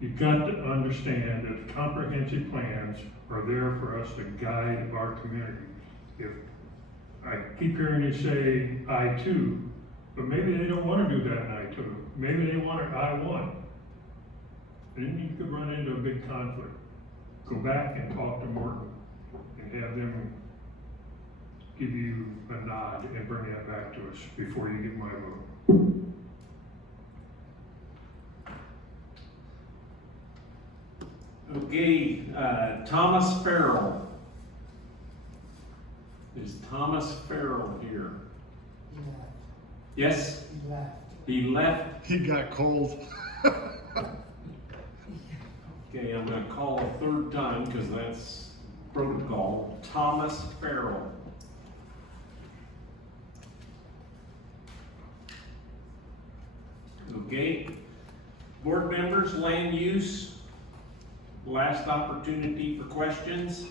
You've got to understand that the comprehensive plans are there for us to guide our community. If I keep hearing you say I-2, but maybe they don't want to do that in I-2. Maybe they want it I-1. Then you could run into a big conflict. Go back and talk to Morton and have them give you a nod and bring that back to us before you get my vote. Okay, Thomas Farrell. Is Thomas Farrell here? Yes? He left. He got cold. Okay, I'm gonna call a third time because that's protocol. Thomas Farrell. Okay? Board members, land use, last opportunity for questions.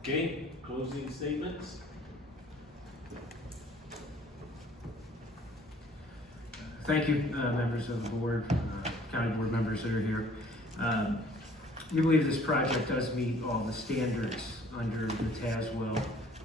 Okay, closing statements. Thank you, members of the board, county board members that are here. We believe this project does meet all the standards under the Tazewell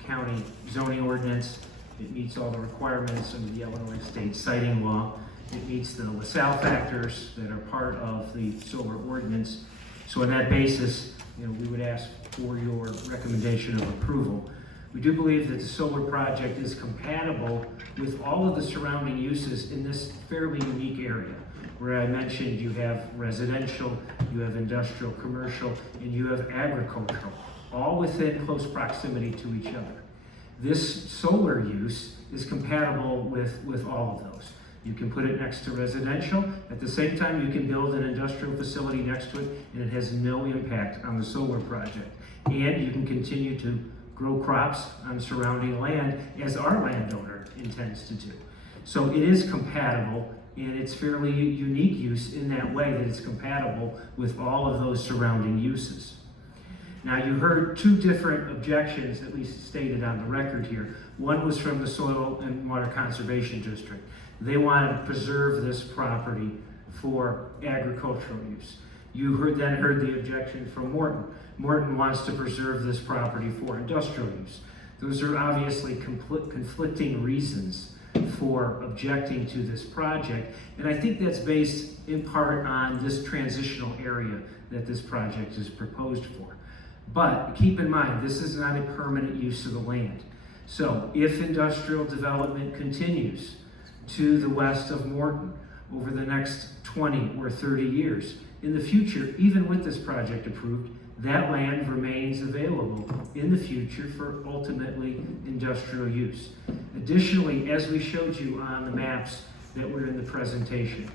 County zoning ordinance. It meets all the requirements under the Illinois state siting law. It meets the LaSalle factors that are part of the solar ordinance. So on that basis, we would ask for your recommendation of approval. We do believe that the solar project is compatible with all of the surrounding uses in this fairly unique area, where I mentioned you have residential, you have industrial, commercial, and you have agricultural, all within close proximity to each other. This solar use is compatible with all of those. You can put it next to residential. At the same time, you can build an industrial facility next to it, and it has no impact on the solar project. And you can continue to grow crops on surrounding land, as our landowner intends to do. So it is compatible, and it's fairly unique use in that way that it's compatible with all of those surrounding uses. Now, you heard two different objections, at least stated on the record here. One was from the Soil and Water Conservation District. They wanted to preserve this property for agricultural use. You then heard the objection from Morton. Morton wants to preserve this property for industrial use. Those are obviously conflicting reasons for objecting to this project, and I think that's based in part on this transitional area that this project is proposed for. But keep in mind, this is not a permanent use of the land. So if industrial development continues to the west of Morton over the next 20 or 30 years, in the future, even with this project approved, that land remains available in the future for ultimately industrial use. Additionally, as we showed you on the maps that were in the presentation,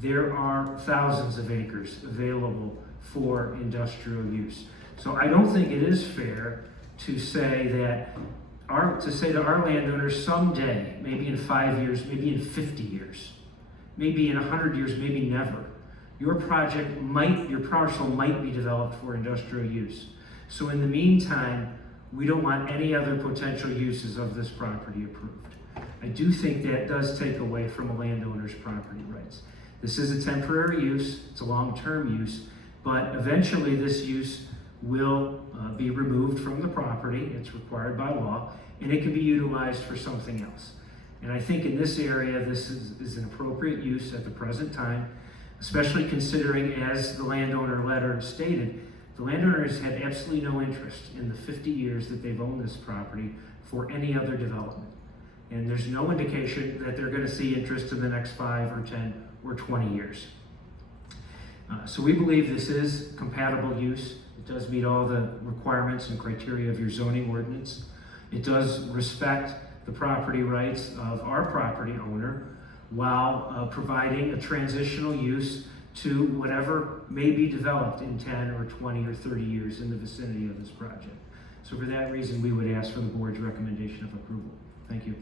there are thousands of acres available for industrial use. So I don't think it is fair to say that to our landowners someday, maybe in 5 years, maybe in 50 years, maybe in 100 years, maybe never, your parcel might be developed for industrial use. So in the meantime, we don't want any other potential uses of this property approved. I do think that does take away from a landowner's property rights. This is a temporary use, it's a long-term use, but eventually this use will be removed from the property. It's required by law, and it can be utilized for something else. And I think in this area, this is an appropriate use at the present time, especially considering, as the landowner letter stated, the landowner has had absolutely no interest in the 50 years that they've owned this property for any other development. And there's no indication that they're going to see interest in the next 5 or 10 or 20 years. So we believe this is compatible use. It does meet all the requirements and criteria of your zoning ordinance. It does respect the property rights of our property owner while providing a transitional use to whatever may be developed in 10 or 20 or 30 years in the vicinity of this project. So for that reason, we would ask for the board's recommendation of approval. Thank you.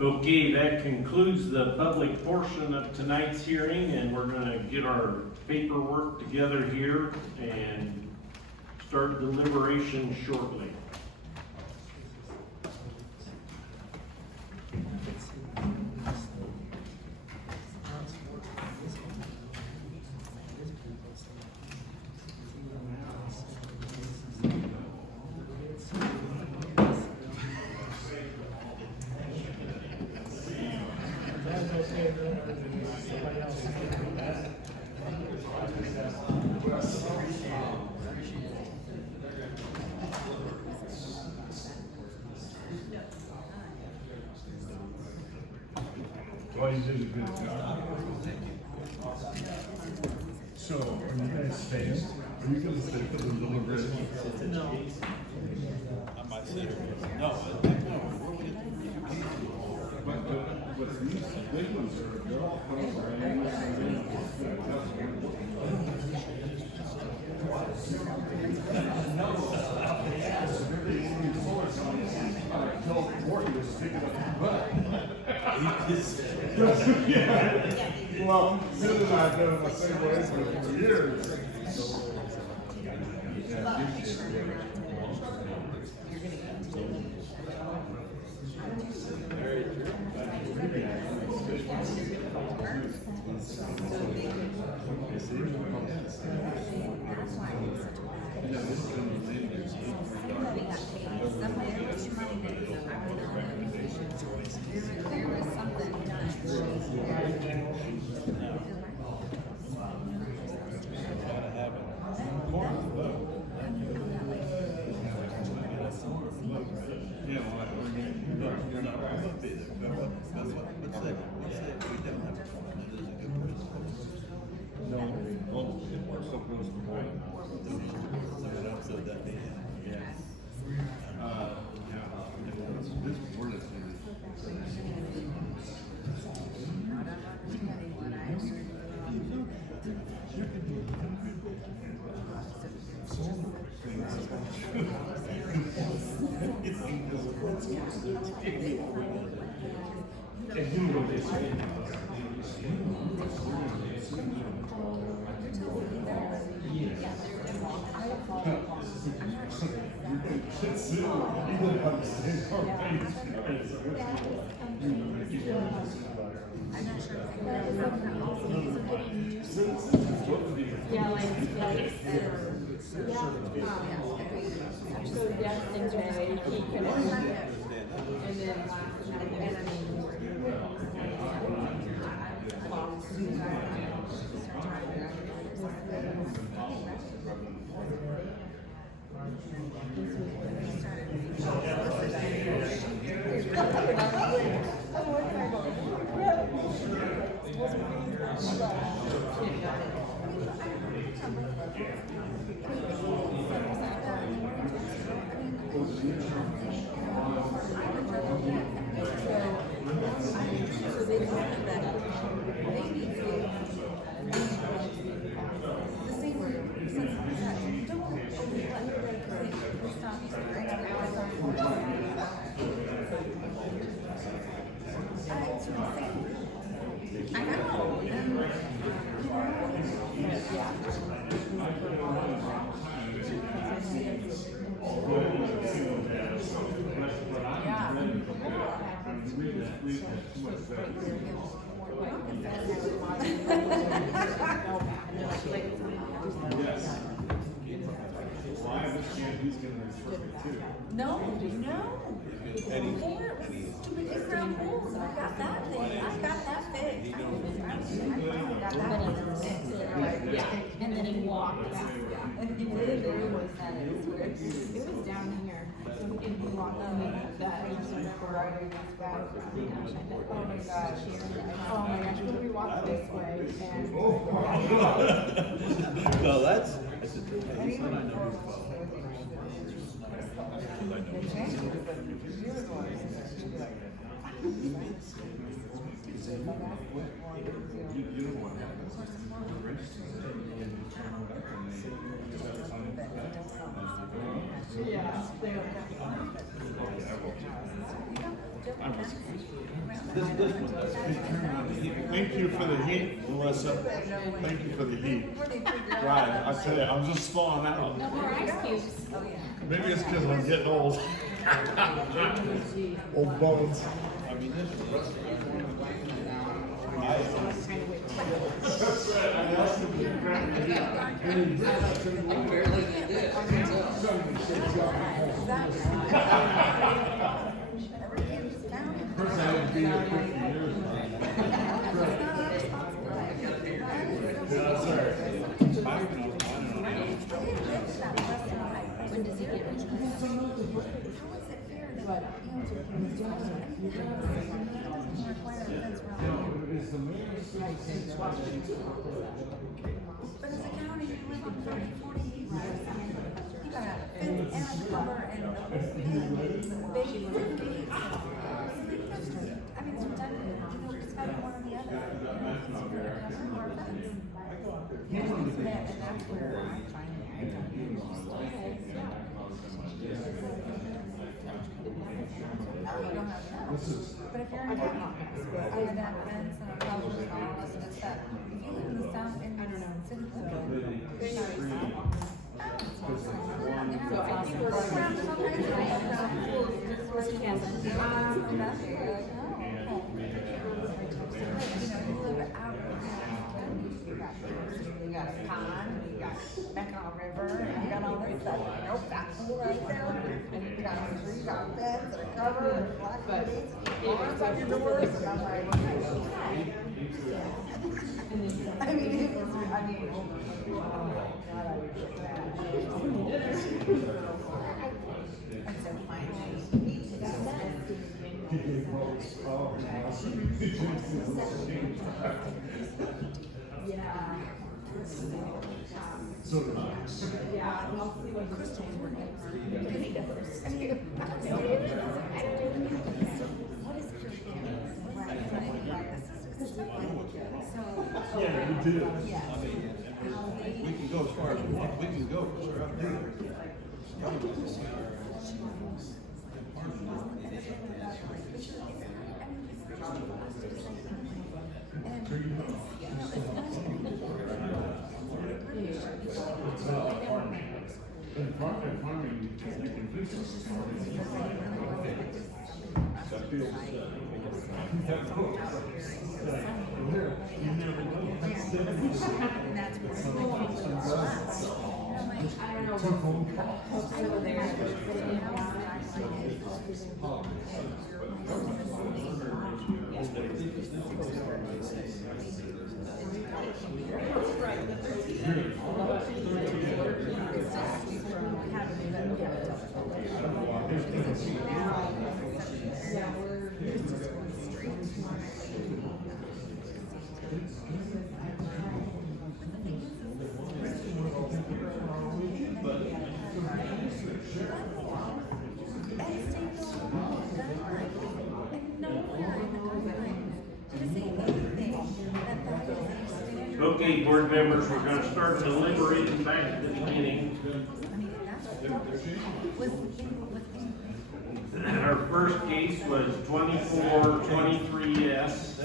Okay, that concludes the public portion of tonight's hearing, and we're going to get our paperwork together here and start deliberation shortly. Well, you did a good job. So, are you guys staying? Are you gonna stay for the deliberation? No. But, Well, Sid and I have been in the same relationship for years. Yeah, like, so yeah, things are the way he couldn't. And then, No, before it was stupid in-ground pools, and I got that thing, I got that fixed. yeah, and then he walked back. And he literally was, it was down here. So and he walked that, and so before I walked back. Oh my gosh. Oh my gosh, when we walked this way and. Well, that's a tremendous one. I know who's well. Yeah, Thank you for the heat, Melissa. Thank you for the heat. Right, I tell you, I'm just falling out. no more ice cubes. Maybe it's because I'm getting old. Old bones. I mean, this is. That's right, I asked him to grab the heat. First I would be here 50 years ago. Yeah, sorry. When does he get rich? How is it fair that but as a county, you live on 30, 40 acres. You got a fence and a cover and a big gates. I mean, it's redundant. that's where I'm finding I don't understand. No, you don't have that. But if you're in that office, under that fence and a cover and all this good stuff, if you live in the south end, I don't know, it's in the there's not a sidewalk. You got a pond, you got Mackinac River, and you got all this stuff. Nope, that's pool right there. And you got a tree, you got a fence, and a cover, and blackberries, arms on your doors, and I'm like, I mean, it was, I mean, oh my God, I would get that. And so finally, yeah. So did I. Yeah, I'll see what Crystal's working on. Because he does. I mean, I don't know. What is so, Yeah, you did. yeah. We can go as far as we can go, because we're up there. Okay, board members, we're gonna start deliberating back at the beginning. Our first case was 2423S,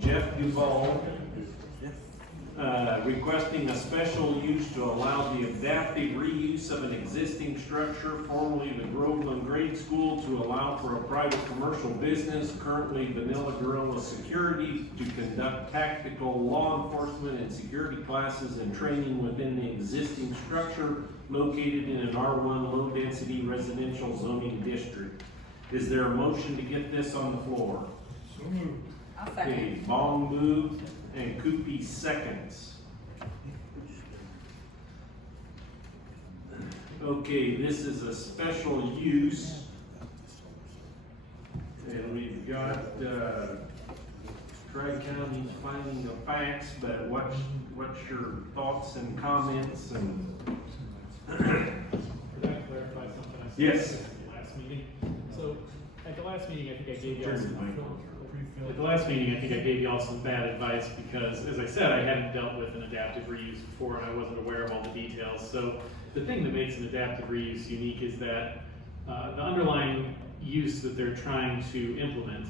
Jeff Duval, requesting a special use to allow the adaptive reuse of an existing structure, formerly the Groveland Grade School, to allow for a private commercial business, currently Vanilla Gorilla Security, to conduct tactical law enforcement and security classes and training within the existing structure located in an R1 low-density residential zoning district. Is there a motion to get this on the floor? So moved. I'll Okay, second. Baum moved and Coopy seconds. Okay, this is a special use. And we've got, Tri-County's finding the facts, but what's your thoughts and comments and? Could I clarify something I said Yes. at the last meeting? So, at the last meeting, I think I gave you all Turn some, the mic on. at the last meeting, I think I gave you all some bad advice because, as I said, I hadn't dealt with an adaptive reuse before and I wasn't aware of all the details. So, the thing that makes an adaptive reuse unique is that the underlying use that they're trying to implement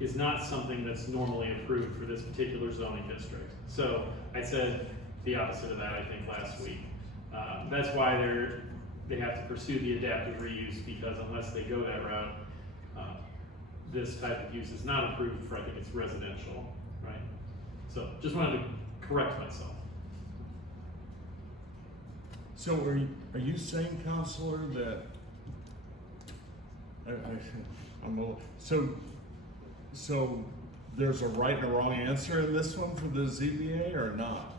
is not something that's normally approved for this particular zoning district. So, I said the opposite of that, I think, last week. That's why they have to pursue the adaptive reuse, because unless they go that route, this type of use is not approved for, I think it's residential, right? So just wanted to correct myself. So are you saying, Counselor, that, I'm a little, so there's a right and a wrong answer in this one for the ZBA or not?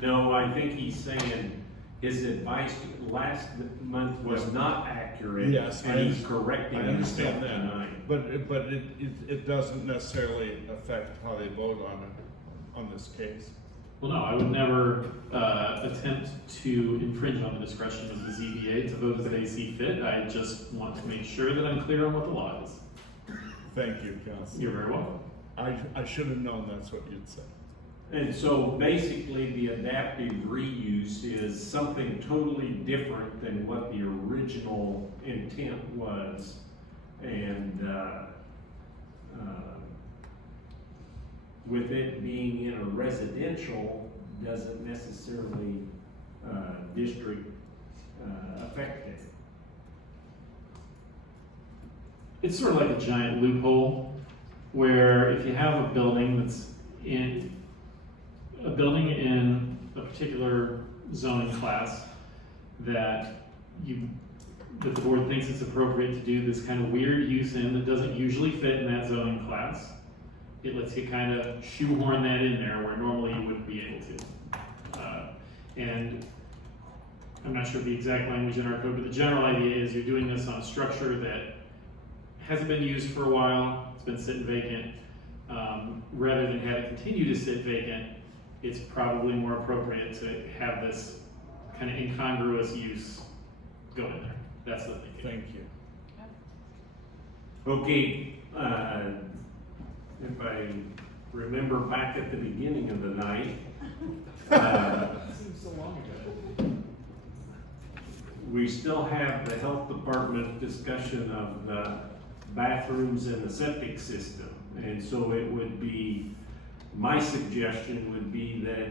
No, I think he's saying his advice last month was not accurate. Yes, And he's correcting I understand himself that, tonight. but it doesn't necessarily affect how they vote on this case. Well, no, I would never attempt to infringe on the discretion of the ZBA to vote as they see fit. I just want to make sure that I'm clear on what the law is. Thank you, Counselor. You're very welcome. I should have known that's what you'd say. And so basically, the adaptive reuse is something totally different than what the original intent was. And with it being in a residential, doesn't necessarily district affect it. It's sort of like a giant loophole where if you have a building that's in a particular zoning class that the board thinks it's appropriate to do this kind of weird use in that doesn't usually fit in that zoning class, it lets you kind of shoehorn that in there where normally you wouldn't be able to. And I'm not sure the exact language in our code, but the general idea is you're doing this on a structure that hasn't been used for a while, it's been sitting vacant. Rather than have it continue to sit vacant, it's probably more appropriate to have this kind of incongruous use go in there. That's the thinking. Thank you. Okay, if I remember back at the beginning of the night, Seems so long ago. we still have the health department discussion of the bathrooms and the septic system. And so it would be, my suggestion would be that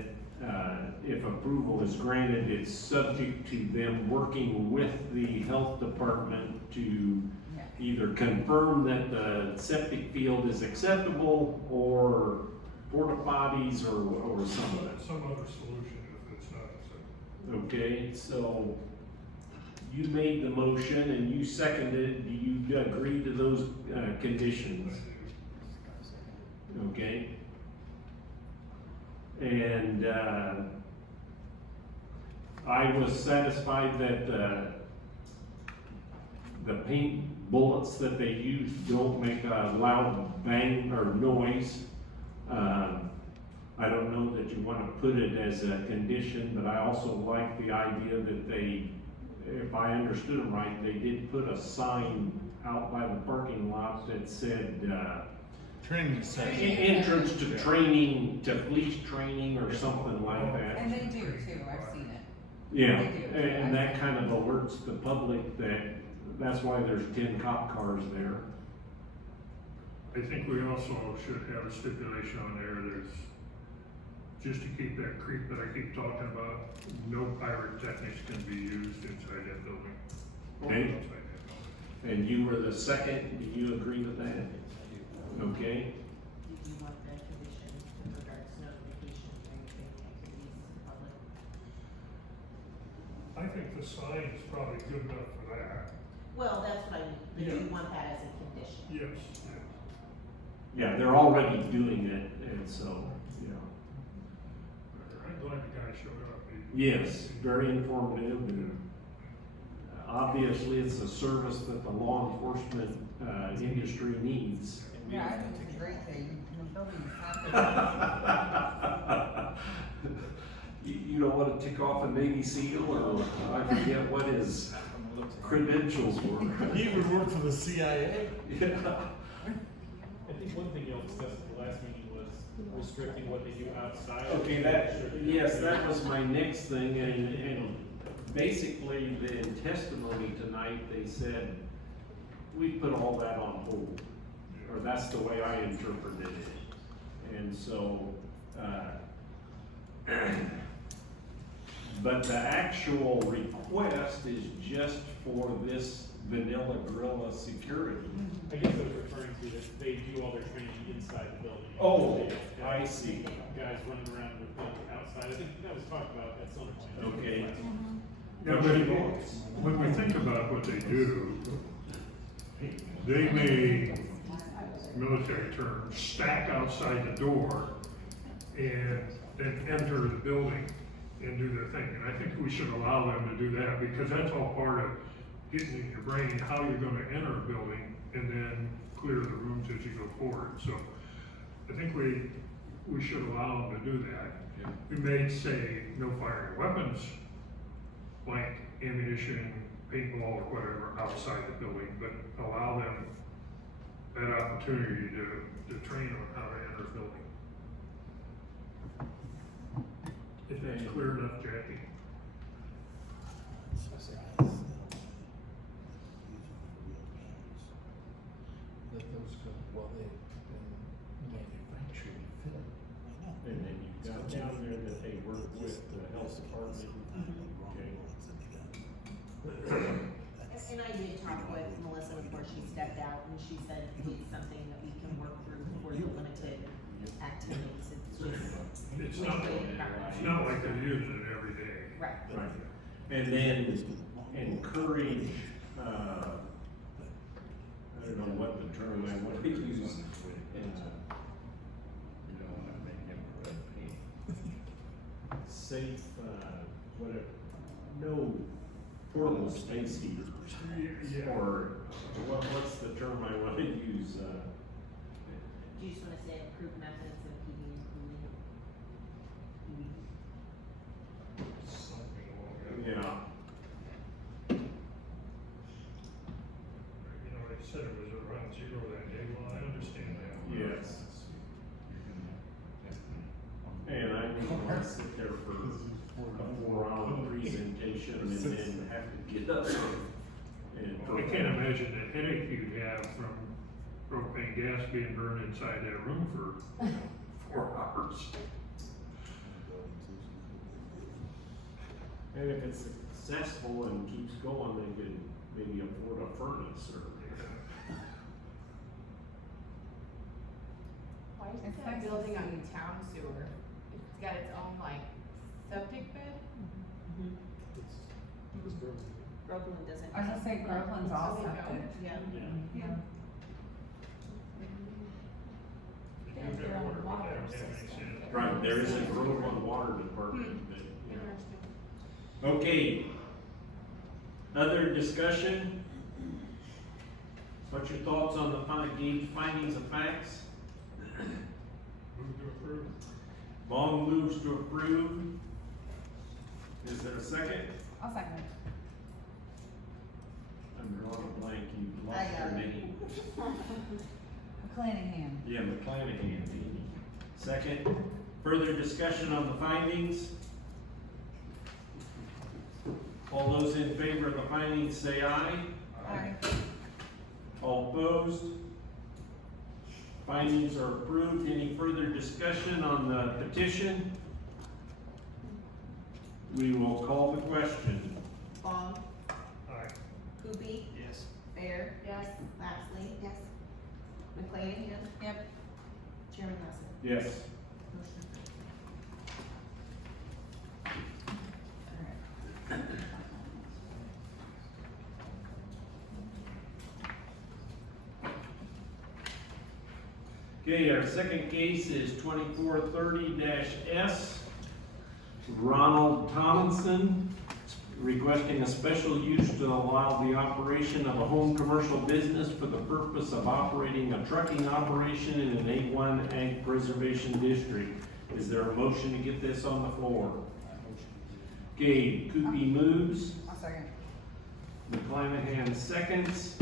if approval is granted, it's subject to them working with the health department to either confirm that the septic field is acceptable or porta potties or some of it. Some other solution if it's not acceptable. Okay, so you made the motion and you seconded it. Do you agree to those conditions? Okay. And I was satisfied that the paint bullets that they use don't make a loud bang or noise. I don't know that you want to put it as a condition, but I also like the idea that they, if I understood them right, they did put a sign out by the parking lot that said, Training session. entrance to training, to police training or something like that. And they do too, I've seen it. Yeah, They do. and that kind of alerts the public that's why there's 10 cop cars there. I think we also should have a stipulation on there that's just to keep that creep that I keep talking about, no pyrotechnics can be used inside that building. Or Okay. outside that building. And you were the second, do you agree with that? Okay, Did you want that condition with regards to notification of any training activities to the public? I think the sign is probably good enough for that. Well, that's what I mean, but do you Yeah. want that as a condition? Yes, yeah, they're already doing it, and so, yeah. I'm glad the guy showed up. Yes, very informative, and obviously it's a service that the law enforcement industry needs. Yeah, I think it's a great thing. Nobody's happy. You don't want to tick off a Navy SEAL, or I forget what his credentials were. He even worked for the CIA. Yeah. I think one thing y'all discussed at the last meeting was restricting what they do outside. Okay, yes, that was my next thing, and basically, in testimony tonight, they said, we put all that on hold, or that's the way I interpreted it. And so, but the actual request is just for this vanilla gorilla security. I guess I was referring to that they do all their training inside the building. Oh, They have I see. Guys running around with them outside. I think that was talked about at some point. Okay. Yeah, but when we think about what they do, they may, military term, stack outside the door and then enter the building and do their thing. And I think we should allow them to do that because that's all part of getting in your brain how you're gonna enter a building and then clear the rooms as you go forward. So I think we should allow them to do that. We may say no firing weapons, blank ammunition, paintball or whatever outside the building, but allow them that opportunity to train on how to enter a building. If that's clear enough, Jackie. That those go, well, they manufacture and fit. And then you've got down there that they work with the health department. Okay. And I did talk with Melissa before she stepped out, and she said it's something that we can work through for the limited activities. It's just. It's not like they're using it every day. Right. Right. And then encourage, I don't know what the term I want to use. Safe, whatever, no portable space heaters. Yeah. Or what's the term I want to use? Do you just wanna say improved methods of heating and cooling? Something along that. Yeah. You know, they said it was around zero that day, well, I understand that. Yes. And I wouldn't want to sit there for a 4-hour presentation and then have to get up and. I can't imagine the headache you'd have from propane gas being burned inside that room for 4 hours. And if it's successful and keeps going, they could maybe afford a furnace or. Why is that building on town sewer? It's got its own like septic bed? Groveland doesn't. I was gonna say Groveland's all Oh, they septic. don't? Yeah. Yeah. They have their water, but they don't have any sanitary. Right, there is a Groveland Water Department that, you know. Okay. Other discussion? What's your thoughts on the findings of facts? Move to approve. Vaughn moves to approve. Is there a second? I'll second it. I'm drawing a blank, you I lost got your it. name. McClanahan. Yeah, McClanahan. Second, further discussion on the findings? All those in favor of the findings say aye. Aye. All opposed? Findings are approved. Any further discussion on the petition? We will call the question. Vaughn, Aye. Coopy, Yes. Fair, Yes. Lapsley. Yes. McLean. Yep. Chairman Nelson. Yes. Motion approved. Okay, our second case is 2430-S. Ronald Tomlinson requesting a special use to allow the operation of a home commercial business for the purpose of operating a trucking operation in an A1 Ag Preservation District. Is there a motion to get this on the floor? Okay, Coopy moves, I'll second. McClanahan seconds.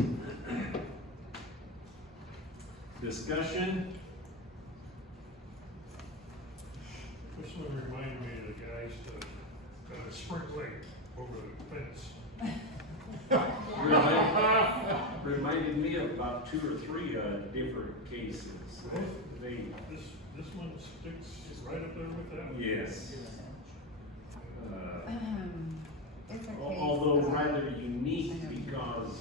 Discussion? This one reminded me of the guys that sprinkling over the fence. Reminded me of about 2 or 3 different cases. They, This one sticks right up there with that one. yes. It's a case. Although rather unique because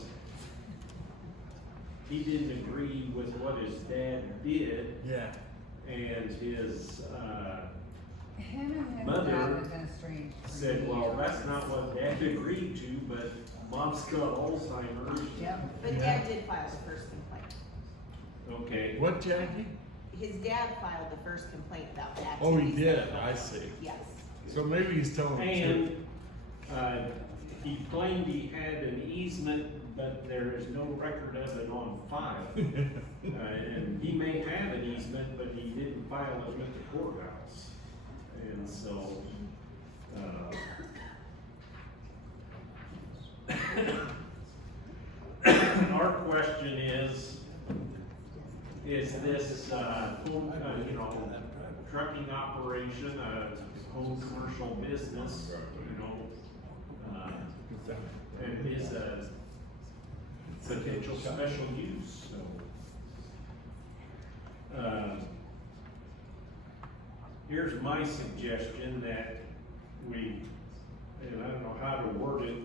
he didn't agree with what his dad did Yeah. and his, Him and his Mother dad have been estranged for said, well, years. that's not what dad agreed to, but mom's got Alzheimer's. Yep. But Dad did file the first complaint. Okay. What, Jackie? His dad filed the first complaint about that. Oh, he did, I see. Yes. So maybe he's telling the truth. And, he claimed he had an easement, but there is no record of it on file. And he may have an easement, but he didn't file it with the courthouse. And so, our question is this, you know, trucking operation, home commercial business, you know, and is a potential special use, so. Here's my suggestion that we, and I don't know how to word it,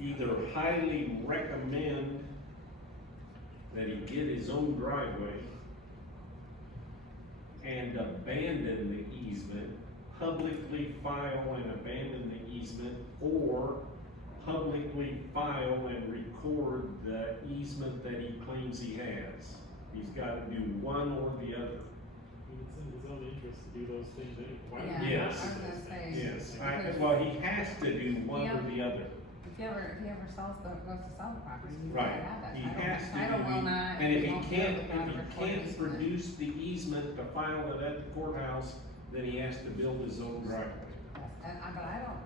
either highly recommend that he get his own driveway and abandon the easement, publicly file and abandon the easement, or publicly file and record the easement that he claims he has. He's gotta do one or the other. It's in his own interest to do those things anyway. Yeah, Yes. I was gonna say. Yes, well, he has to do one or the other. If he ever sells goes to sell the property, he's Right, gotta have that. he title. has to, Title will not. and if he won't be can't, able to have a recorded easement. produce the easement to file it at the courthouse, then he has to build his own driveway. And, but I don't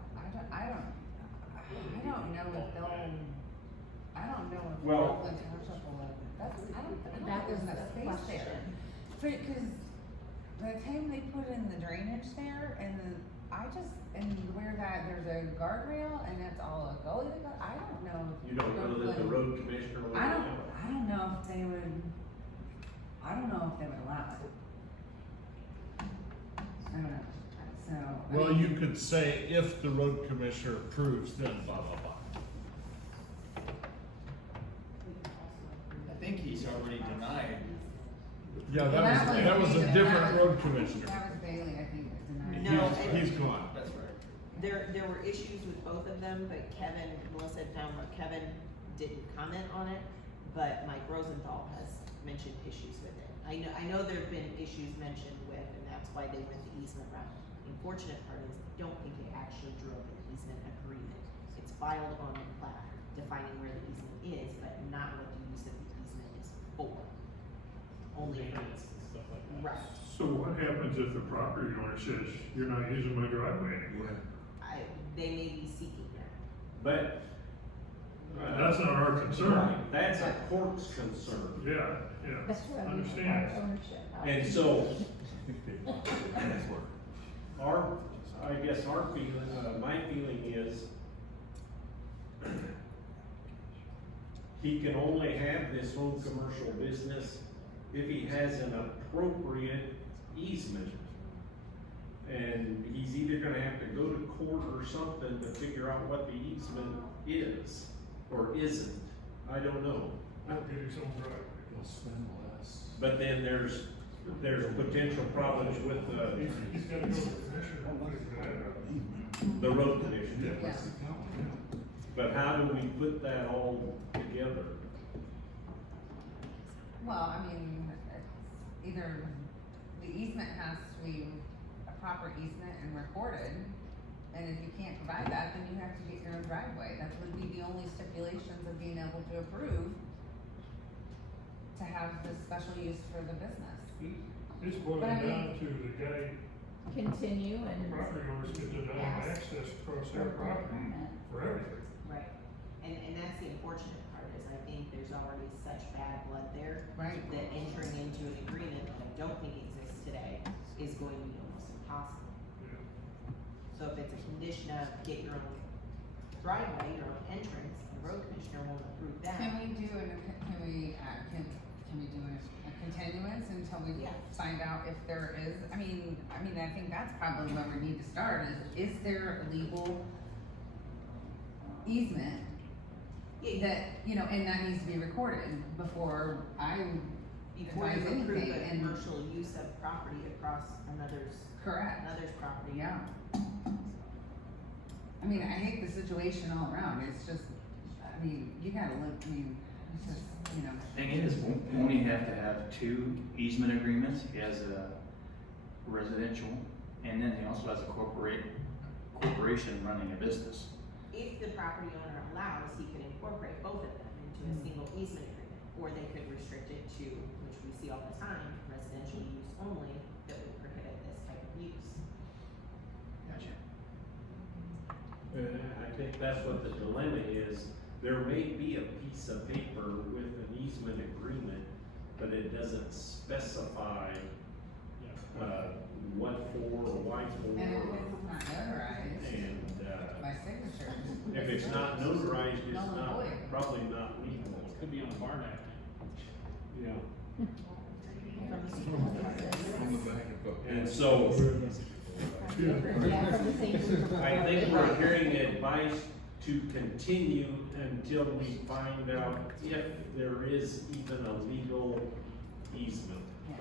know if they'll, I don't know if Well- Oakland Township will, that's, I don't That think was there's the enough space there. Because by the time they put in the drainage there, and and where there's a guardrail, and that's all a gully that goes, I don't know if. You don't know that the Oakland- road commissioner will I allow don't it. know if they would, I don't know if they would allow it. I don't know, so. I Well, mean- you could say if the road commissioner approves, then blah, blah, blah. I think he's already denied. Yeah, Well, that was a Bailey. different road commissioner. That was Bailey, I think, that denied. No, He's gone. That's right. There were issues with both of them, but Melissa had found where Kevin didn't comment on it, but Mike Rosenthal has mentioned issues with it. I know there've been issues mentioned with, and that's why they went the easement route. The unfortunate part is, I don't think they actually drew up an easement agreement. It's filed on the plat defining where the easement is, but not what the use of the easement is for. Only, Maintenance and stuff like that. right, So what happens if the property owner says, you're not using my driveway anymore? they may be seeking that. But. That's not our concern. That's a court's concern. Yeah, That's yeah, what understand. ownership. And so, I guess our feeling, my feeling is, he can only have this home commercial business if he has an appropriate easement. And he's either gonna have to go to court or something to figure out what the easement is, or isn't, I don't know. He'll get his own driveway. But then there's potential problems with He's gotta go to the commissioner and figure that out. the road commission. Yeah. But how do we put that all together? Well, I mean, it's either the easement has to be a proper easement and recorded, and if you can't provide that, then you have to get your own driveway. That would be the only stipulations of being able to approve to have this special use for the business. It's boiling But I mean- down to the guy, Continue and. property owners get denied ask access across for their a property permit. for everything. Right, and that's the unfortunate part, is I think there's already such bad blood there. Right. That entering into an agreement that I don't think exists today is going to be almost impossible. Yeah. So if it's a condition of get your own driveway, your own entrance, the road commissioner won't approve that. Can we do a continuance until we Yeah. find out if there is, I mean, I think that's probably where we need to start, is there a legal easement Yeah, that, and that needs to be recorded before I before advise you approve anything, a and, commercial use of property across another's correct, property. yeah. I mean, I hate the situation all around, it's just, you gotta live, it's just, Thing is, won't he have to have two easement agreements? He has a residential, and then he also has a corporation running a business. If the property owner allows, he could incorporate both of them into a single easement agreement, or they could restrict it to, which we see all the time, residential use only, that would prohibit this type of use. Gotcha. I think that's what the dilemma is. There may be a piece of paper with an easement agreement, but it doesn't specify, what for, or why And if for, it's not notarized, and, my signature. if it's not notarized, it's Null and not, void. probably not legal. Could be on the Barn Act. Yeah. From And so, Yeah, from the same group of I think people. we're hearing advice to continue until we find out if there is even a legal easement. Yes.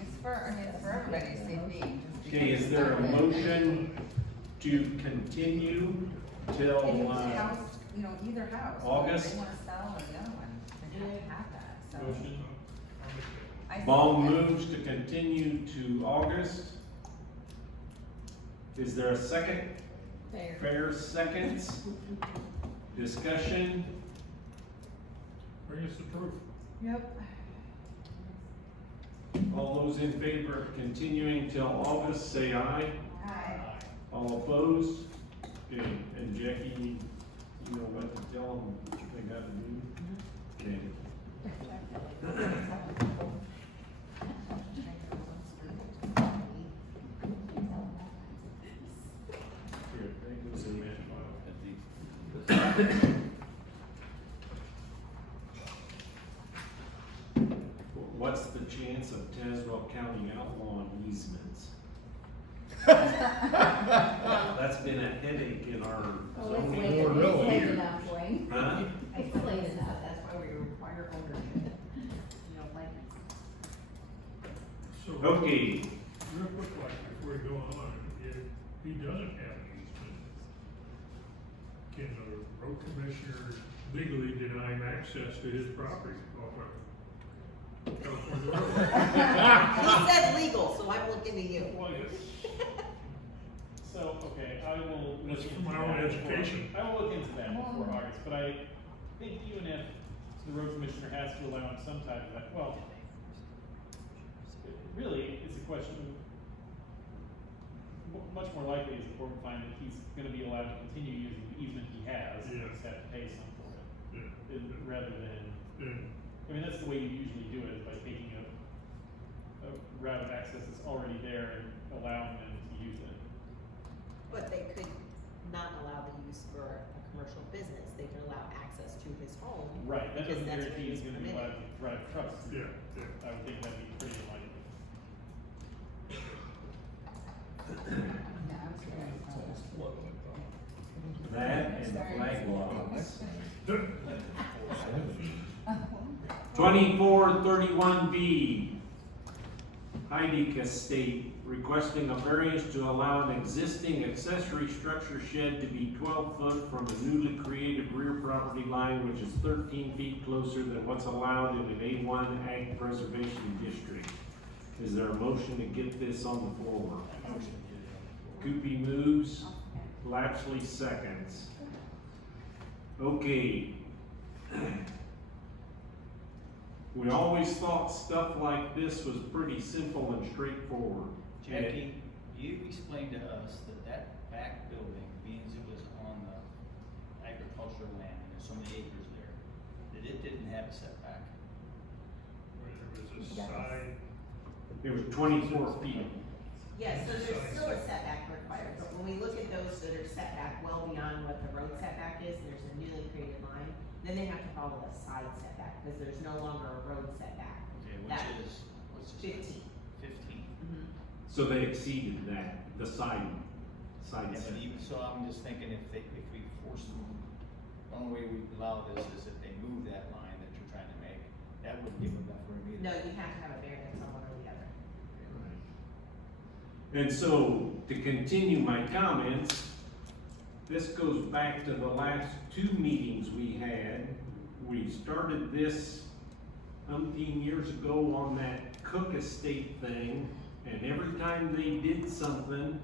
It's for, I mean, it's for everybody's safety. just Okay, because is there a it's not motion to continue till, And it's house, you know, either house. whether August? They wanna sell or the other one, they have to have that, so. Motion. I think Baum that- moves to continue to August. Is there a second? Fair. Fair seconds. Discussion. Bring us the proof. Yep. All those in favor of continuing till August, say aye. Aye. All opposed? Okay, and Jackie, you know what to tell them they gotta do? Okay. Here, that goes in that file. What's the chance of Tazewell County outlawing easements? That's been a headache in our Oh, it's zoning late, for it's late years. enough, Wayne. Huh? It's late enough, that's why we require ownership. You don't like it. So, Okay, real quick, like, before we go on, if he doesn't have an easement, can the road commissioner legally deny him access to his property off of California Road? He said legal, so I'm looking to you. Well, yes. So, okay, I will look That's into for my own that before- education. I will look into that before August, but I think even if the road commissioner has to allow him some type of that, well, really, it's a question of, much more likely is the court will find that he's gonna be allowed to continue using the easement he has, and Yeah. just have to pay some for it, Yeah. rather than, Yeah. I mean, that's the way you usually do it, is by taking a route of access that's already there and allowing them to use it. But they could not allow the use for a commercial business, they can allow access to his home. Right, that because doesn't that's guarantee what he's gonna be permitted. allowed to drive trucks through. Yeah, yeah. I would think that'd be pretty unlikely. Yeah, I was curious about that. that and flag lots. Oh. 2431B, Heidick Estate, requesting a variance to allow an existing accessory structure shed to be 12 foot from a newly created rear property line, which is 13 feet closer than what's allowed in an A1 Ag Preservation District. Is there a motion to get this on the floor? Coopy moves, Lapsley seconds. Okay. We always thought stuff like this was pretty simple and straightforward. Jackie, you explained to us that that back building, being as it was on the agricultural land, and there's so many acres there, that it didn't have a setback. Where there was a side, It was 24 feet. Yes, so there's still a setback required, but when we look at those that are set back well beyond what the road setback is, and there's a newly created line, then they have to follow a side setback, because there's no longer a road setback. Okay, That- what's this? 15. 15. So they exceeded that, the side Yeah, but setback. even, so I'm just thinking if we force them, the only way we allow this is if they move that line that you're trying to make, that wouldn't give them enough room either. No, you have to have a variance on one or the other. And so, to continue my comments, this goes back to the last 2 meetings we had. We started this umpteen years ago on that Cook Estate thing, and every time they did something,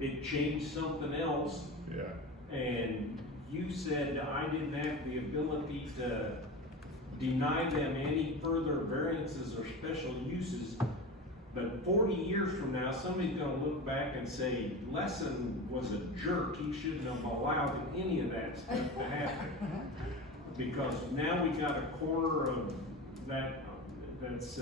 it changed something else. Yeah. And you said I didn't have the ability to deny them any further variances or special uses. But 40 years from now, somebody's gonna look back and say, Lesson was a jerk, he shouldn't have allowed any of that stuff to happen. Because now we got a corner of that, that's,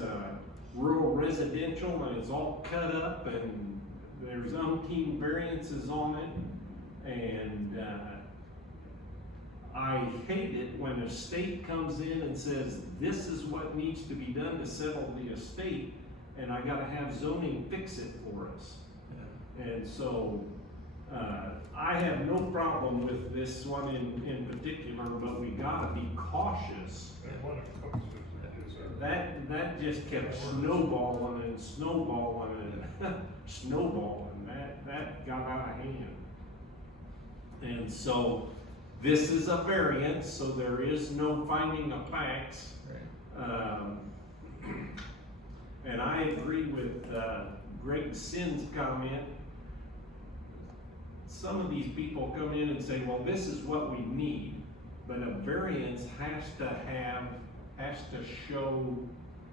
rural residential and it's all cut up and there's umpteen variances on it. And, I hate it when a state comes in and says, this is what needs to be done to settle the estate, and I gotta have zoning fix it for us. And so, I have no problem with this one in particular, but we gotta be cautious. And what it cooks is That just kept snowballing and snowballing and snowballing. That got out of hand. And so, this is a variance, so there is no finding of facts. And I agree with Greg Sin's comment. Some of these people come in and say, well, this is what we need, but a variance has to show,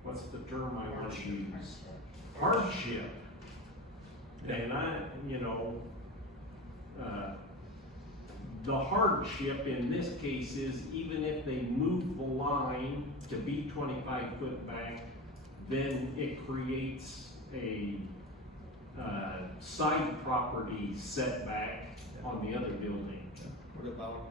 what's the term I want to use? Hardship. And the hardship in this case is even if they move the line to be 25 foot back, then it creates a side property setback on the other building. What about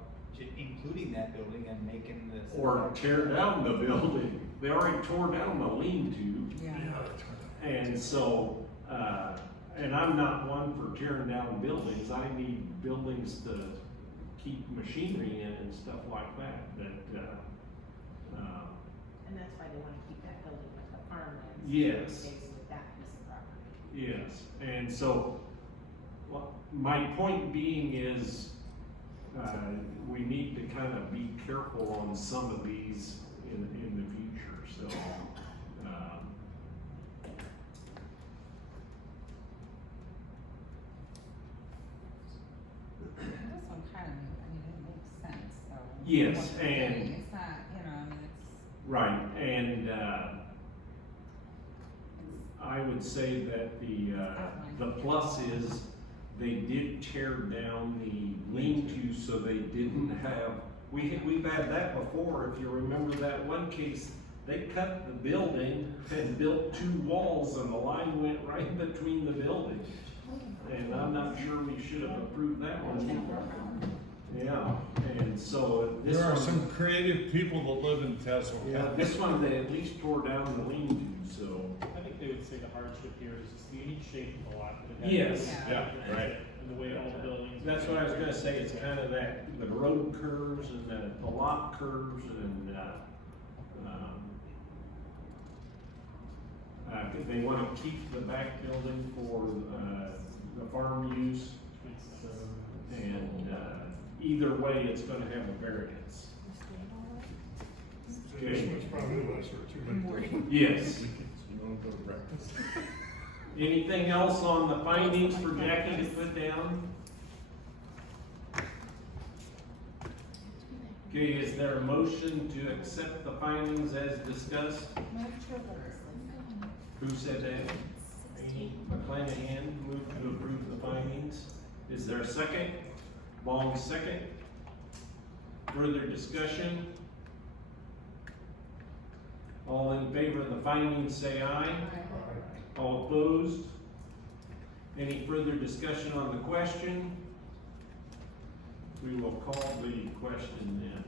including that building and making this? Or tear down the building. They already tore down the lean-to. Yeah. And so, and I'm not one for tearing down buildings. I need buildings to keep machinery in and stuff like that. And that's why they wanna keep that building with the farmland. Yes. Stays with that piece of property. Yes, and so, my point being is, we need to kind of be careful on some of these in the future, so. This one kind of, it makes sense, so. Yes, What they're and- doing, it's not, it's. Right, and, I would say that the plus is they did tear down the lean-to so they didn't have, we've had that before, if you remember that one case, they cut the building and built 2 walls and the line went right between the buildings. And I'm not sure we should have approved that one either. Yeah, and so this There are one- some creative people that live in Tazewell Yeah, County. this one, they at least tore down the lean-to, so. I think they would say the hardship here is just the unique shape of the lot. that it has. Yes, yeah, right. And the way all the buildings. That's what I was gonna say, it's kind of that, the road curves and the lot curves and, they wanna keep the back building for, the farm use. And, either way, it's gonna have a variance. This one's probably lesser too. Yes. Anything else on the findings for Jackie to put down? Okay, is there a motion to accept the findings as discussed? Who said that? McClanahan moved to approve the findings. Is there a second? Long second. Further discussion? All in favor of the findings, say aye. All opposed? Any further discussion on the question? We will call the question then.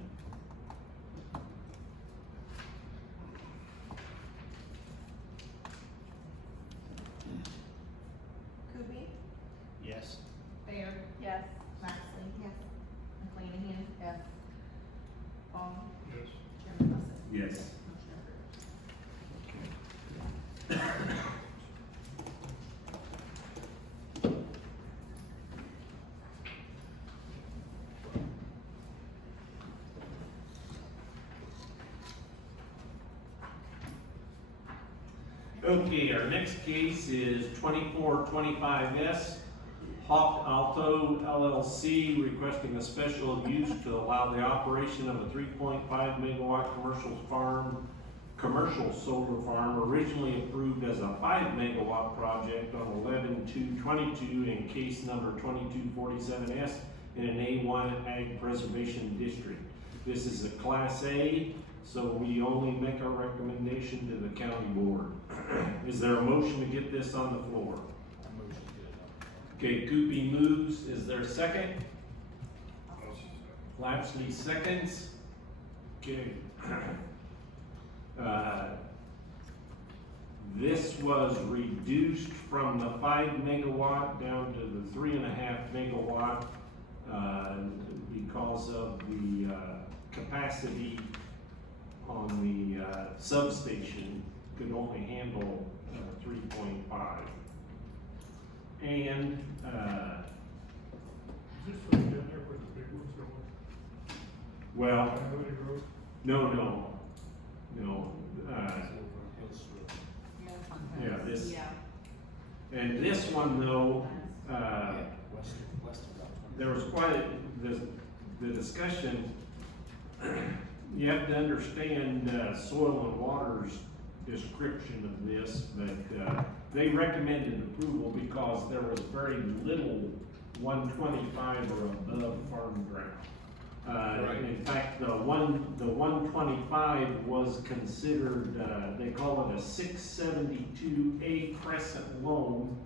Kubi? Yes. Baird? Yes. Moxley? Yes. McClanahan? Yes. Paul? Yes. Chairman Russell? Yes. Motion approved. Okay, our next case is 2425S, Hawk Alto LLC requesting a special use to allow the operation of a 3.5 megawatt commercial solar farm originally approved as a 5 megawatt project on 11/2/22 in case number 2247S in an A1 Ag Preservation District. This is a Class A so we only make our recommendation to the county board. Is there a motion to get this on the floor? Okay, Coopy moves, is there a second? Lapsley seconds. Okay. This was reduced from the 5 megawatt down to the 3.5 megawatt because of the capacity on the substation could only handle 3.5. And Is this right down there where the big one's going? well, Coyote Road? no. Yeah, this, and this one though, there was quite the discussion. You have to understand soil and water's description of this, but they recommended approval because there was very little 125 or above farm ground. In fact, the 125 was considered, they call it a 672A crescent loam,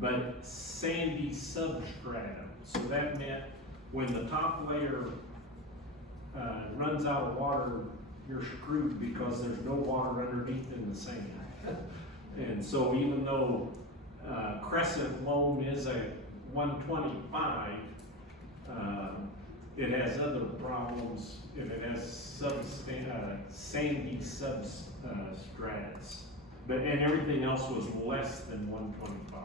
but sandy substratum. So that meant when the top layer runs out of water, you're screwed because there's no water underneath in the sand. And so even though crescent loam is a 125, it has other problems if it has sandy substratus. And everything else was less than 125.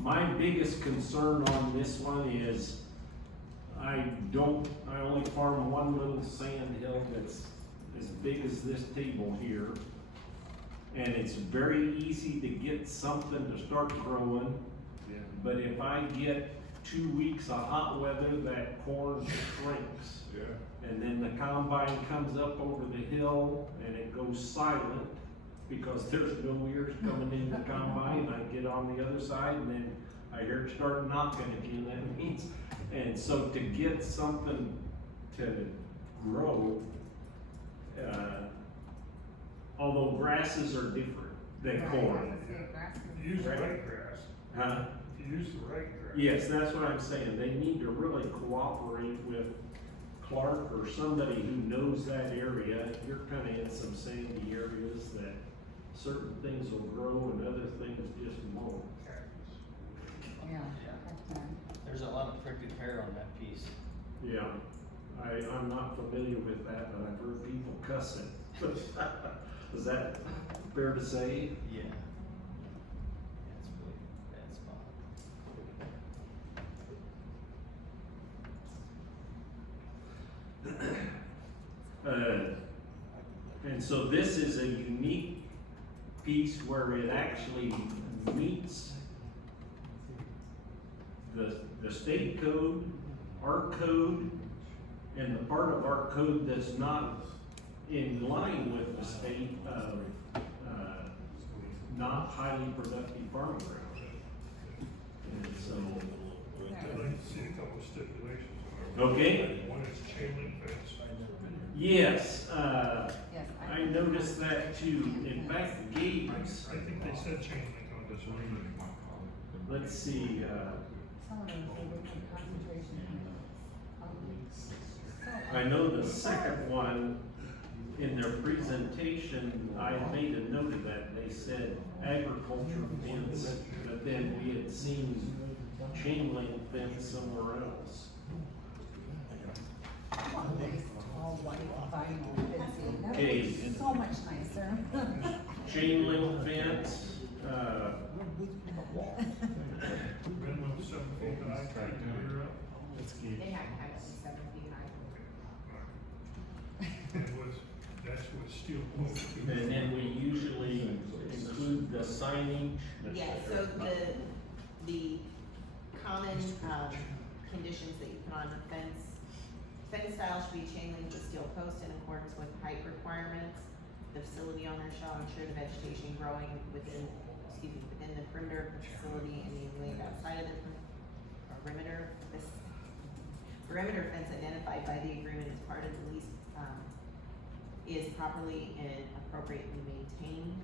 My biggest concern on this one is I only farm one little sand hill that's as big as this table here. And it's very easy to get something to start growing. But if I get 2 weeks of hot weather, that corn shrinks. And then the combine comes up over the hill and it goes silent because there's no ears coming in the combine. I get on the other side and then I hear it start knocking again. That means, and so to get something to grow, although grasses are different than corn. Use the right grass. Huh? Use the right grass. Yes, that's what I'm saying. They need to really cooperate with Clark or somebody who knows that area. You're kind of in some sandy areas that certain things will grow and other things just won't. Yeah. There's a lot of prickly pear on that piece. Yeah, I'm not familiar with that, but I've heard people cuss it. Is that fair to say? Yeah. That's really a bad spot. And so this is a unique piece where it actually meets the state code, our code, and the part of our code that's not in line with the state of not highly productive farm ground. And so, I'd like to see a couple of stipulations on it. Okay. One is chain link fence. yes, Yes. I noticed that too. In fact, Gabe's, I think they said chain link on this one. let's see, Some of them say they can concentration. I know the second one, in their presentation, I made a note of that. They said agriculture fence, but then we had seen chain link fence somewhere else. All white vinyl fencing, that Okay. would be so much nicer. Chain link fence, Minimum 7 feet high, clear up. They have to have it 7 feet high. And that's with steel posts. and then we usually include the signage. Yes, so the common, conditions that you put on a fence style should be chain link with steel posts in accordance with height requirements. The facility owner shall ensure the vegetation growing within the perimeter of the facility and immediately outside of the perimeter. This perimeter fence identified by the agreement as part of the lease is properly and appropriately maintained.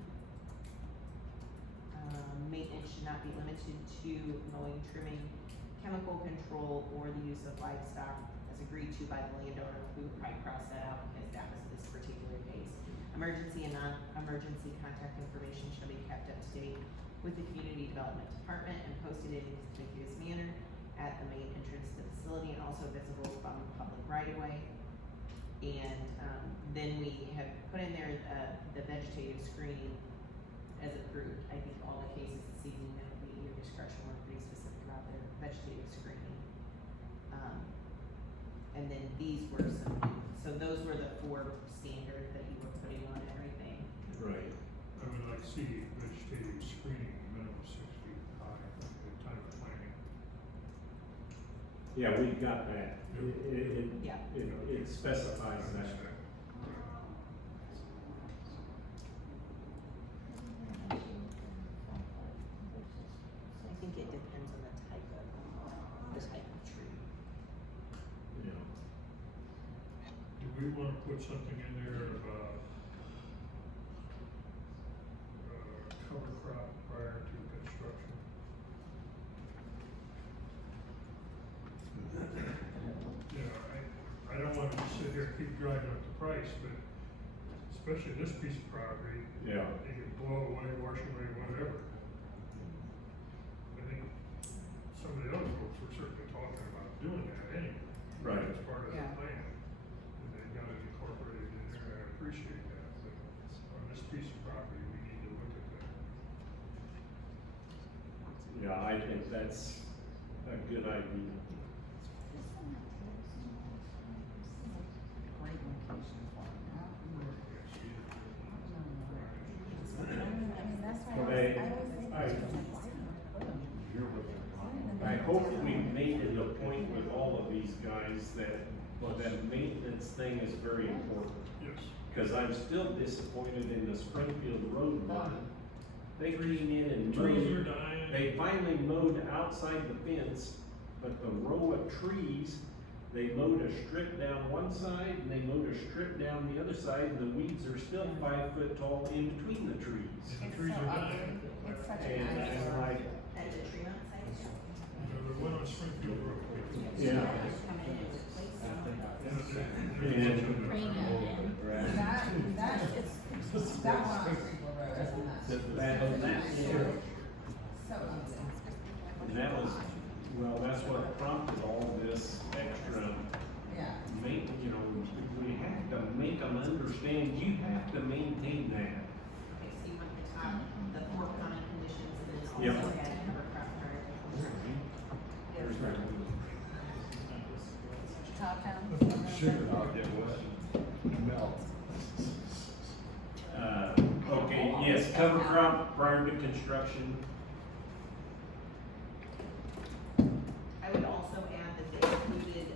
Maintenance should not be limited to mowing, trimming, chemical control, or the use of livestock as agreed to by the landowner. We would probably cross that out because that was this particular case. Emergency and non-emergency contact information shall be kept up to date with the Community Development Department and posted in a conspicuous manner at the main entrance to the facility and also visible from the public right of way. And, then we have put in there, the vegetative screening as approved. I think all the cases this evening that would be at your discretion were pretty specific about their vegetative screening. And then these were some, so those were the 4 standards that you were putting on everything. Right. I would like to see vegetative screening minimum 6 feet high at the time of planting. Yeah, we've got that. Yeah. It specifies that. I think it depends on the type of tree. Yeah. Do we want to put something in there about, cover crop prior to construction? You know, I don't want to sit here and keep driving up the price, but especially this piece of property. Yeah. It can blow away, wash away, whatever. I think some of the other folks were certainly talking about doing that anyway. Right. As part of the Yeah. plan. And they got it incorporated in there, and I appreciate that, but on this piece of property, we need to look at that. Yeah, I think that's a good idea. Great location for it. I hope we made it a point with all of these guys that maintenance thing is very important. Yes. Cause I'm still disappointed in the Springfield Road one. They came in and Trees are mowed, dying. they finally mowed outside the fence, but the row of trees, they mowed a strip down one side and they mowed a strip down the other side, and the weeds are still 5 foot tall in between the trees. The It's trees so are ugly. dying. It's such an And eyesore. I'm like, At the Tremont site? The one on Springfield Road. yeah. And That one on Springfield Road, that's a mess. that, yeah. So ugly. And that was, well, that's what prompted all this extra Yeah. we have to make them understand, you have to maintain that. Okay, so you want the top, the 4 common conditions, and then Yep. also add cover crop prior to construction. Top down. Okay, yes, cover crop prior to construction. I would also add that they included,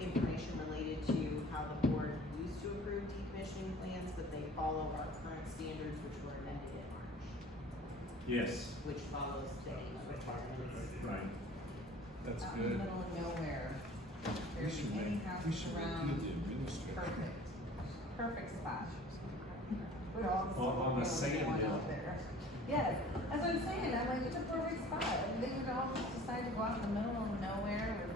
information related to how the board used to approve decommissioning plans, but they follow our current standards, which were amended in March, Yes, which follows the requirements. right. That's Out in the middle of nowhere. There's any house around. Perfect. Perfect spot. We'd all. On the sand one hill. out there. Yes, that's what I'm saying, I'm like, it's a perfect spot, and they would all just decide to go out in the middle of nowhere with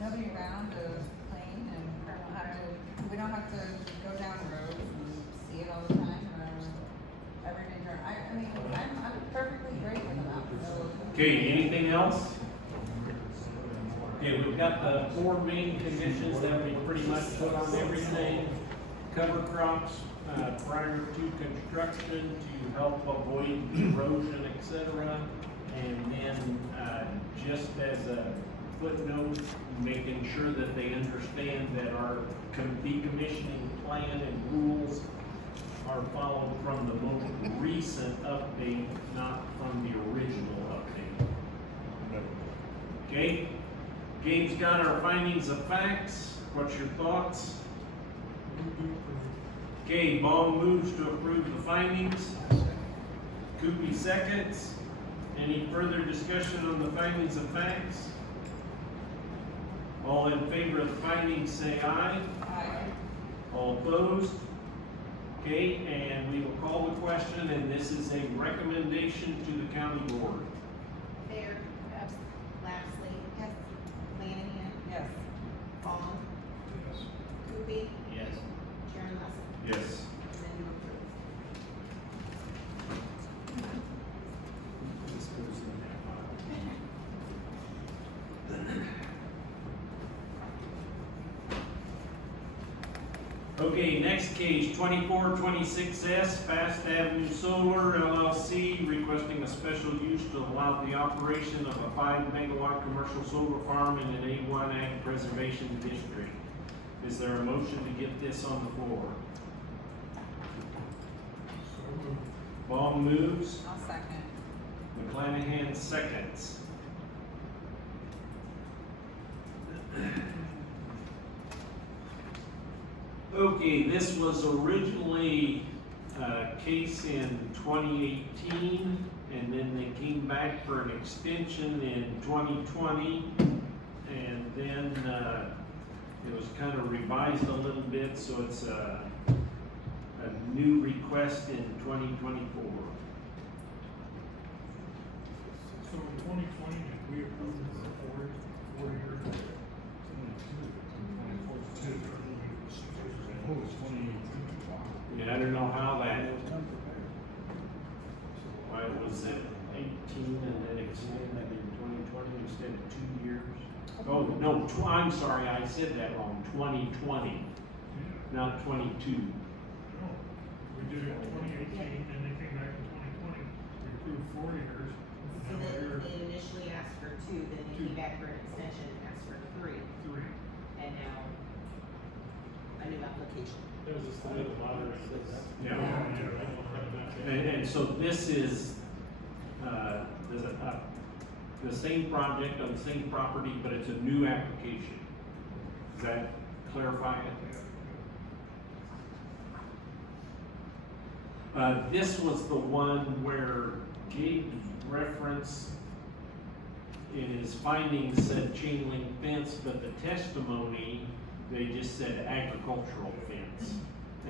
nobody around to clean, and we don't have to go down roads and see it all the time, or every day. I mean, I'm perfectly great with them out in the middle of. Okay, anything else? Okay, we've got the 4 main conditions that we pretty much put on everything. Cover crops, prior to construction to help avoid erosion, etc. And then, just as a footnote, making sure that they understand that our decommissioning plan and rules are followed from the most recent update, not from the original update. Okay? Gabe's got our findings of facts. What's your thoughts? Okay, Baum moves to approve the findings. Coopy seconds. Any further discussion on the findings of facts? All in favor of the findings say aye. Aye. All opposed? Okay, and we will call the question, and this is a recommendation to the county board. Fair, yes. Lapsley. Yes. Lanahan. Yes. Vaughn. Yes. Kuby. Yes. Chairman Russell. Yes. And then you approve. This goes in that file. Okay, next case, 2426S, Fast Avenue Solar LLC, requesting a special use to allow the operation of a 5-megawatt commercial solar farm in an A1 Ag Preservation District. Is there a motion to get this on the floor? So moved. Baum moves, I'll second. McClanahan seconds. Okay, this was originally a case in 2018, and then they came back for an extension in 2020, and then it was kind of revised a little bit, so it's a new request in 2024. So in 2020, we approved for 4 years. Oh, it's 2018. Yeah, I don't know how that, why was it 18 and then extended in 2020 instead of 2 years? Oh, no, I'm sorry, I said that wrong, 2020, not 22. No, we did it in 2018, and they came back in 2020. We approved 4 years. So and now we're they initially asked for 2, then they came back for an extension and asked for 3, 3. and now a new application. There's this thing at the bottom that says. Yeah. And so this is, the same project on the same property, but it's a new application. Does that clarify it? This was the one where Gabe's reference in his findings said chain link fence, but the testimony, they just said agricultural fence.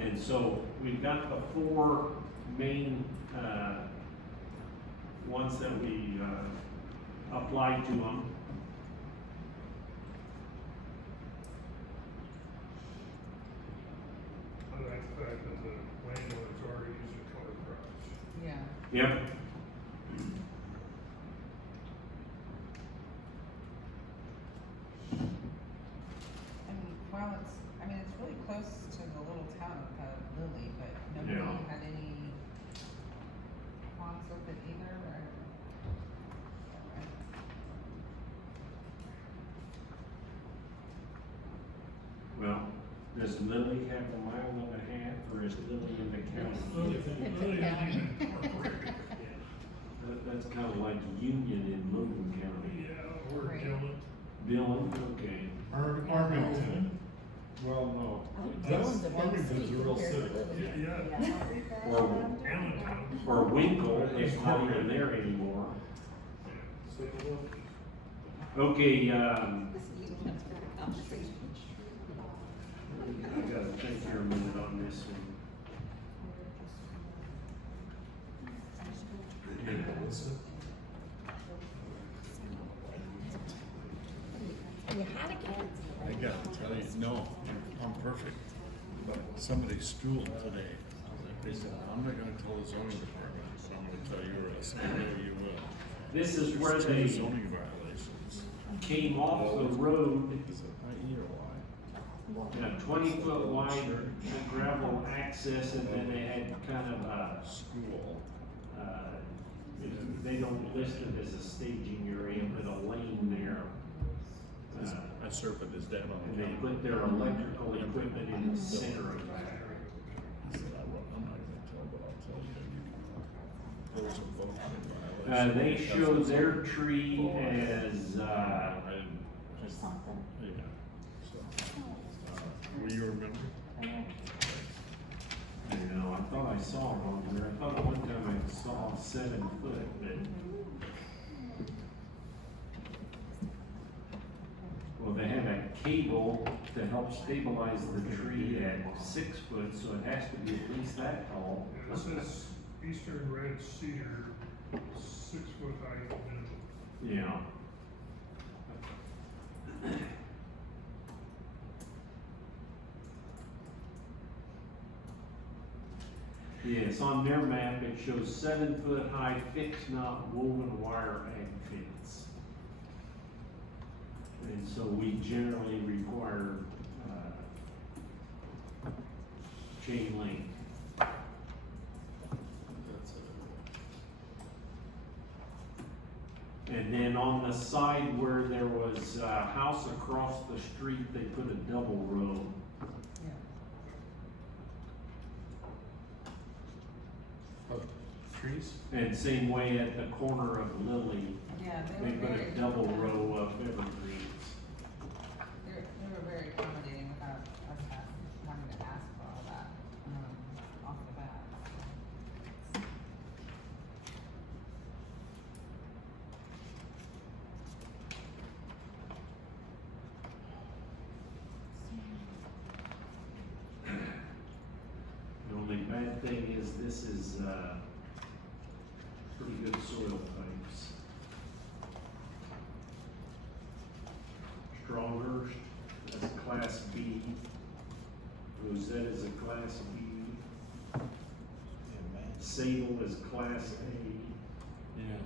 And so we've got the 4 main, ones that we, applied to them. I like the fact that the landlord's already used a color cross. Yeah. Yep. And while it's really close to the little town of Lily, but nobody Yeah. had any qualms with it either, or? Well, does Lily have a mile and a half, or is Lily in the county? That's kind of like Union in Logan County. Yeah, or Right. Dillon. Dillon, okay. Armington. Well, no. Dylan's a big Farmington's city a real compared to city. Lily. Yeah. Or, Allentown. or Winkle, it's not even there anymore. Okay, I gotta think here a minute on this one. You had a kid. I gotta tell you, no, I'm perfect. But somebody schooled today. They said, I'm not gonna tell the zoning department, but I'm gonna tell you, Russ. I know you will. This is where There's 2 they zoning violations. came off the road, Is it I E or Y? in a 20-foot wide gravel access, and then they had kind of a, School. they don't list it as a staging area, but a lane there. My serpent is dead on And the they counter. put their electrical equipment in the center of that. I said, I'm not gonna tell, but I'll tell you. Those are both in violation. They show their tree as, I didn't- Just something. Yeah, so, will you remember? I don't know, I thought I saw it on there. I thought one time I saw 7 foot, but. Well, they had a cable to help stabilize the tree at 6 foot, so it has to be at least that tall. This is eastern red cedar, 6 foot height minimum. Yeah. Yes, on their map, it shows 7 foot high fixed knot woven wire ag fence. And so we generally require, chain link. And then on the side where there was a house across the street, they put a double row. Trees? And same way at the corner of Lily, Yeah, they put a double row of evergreens. They were very accommodating without us having to ask for all that, off the bat. The only bad thing is this is, pretty good soil types. Stronghurst, that's a class B. Rosette is a class B. Sable is class A. Yeah.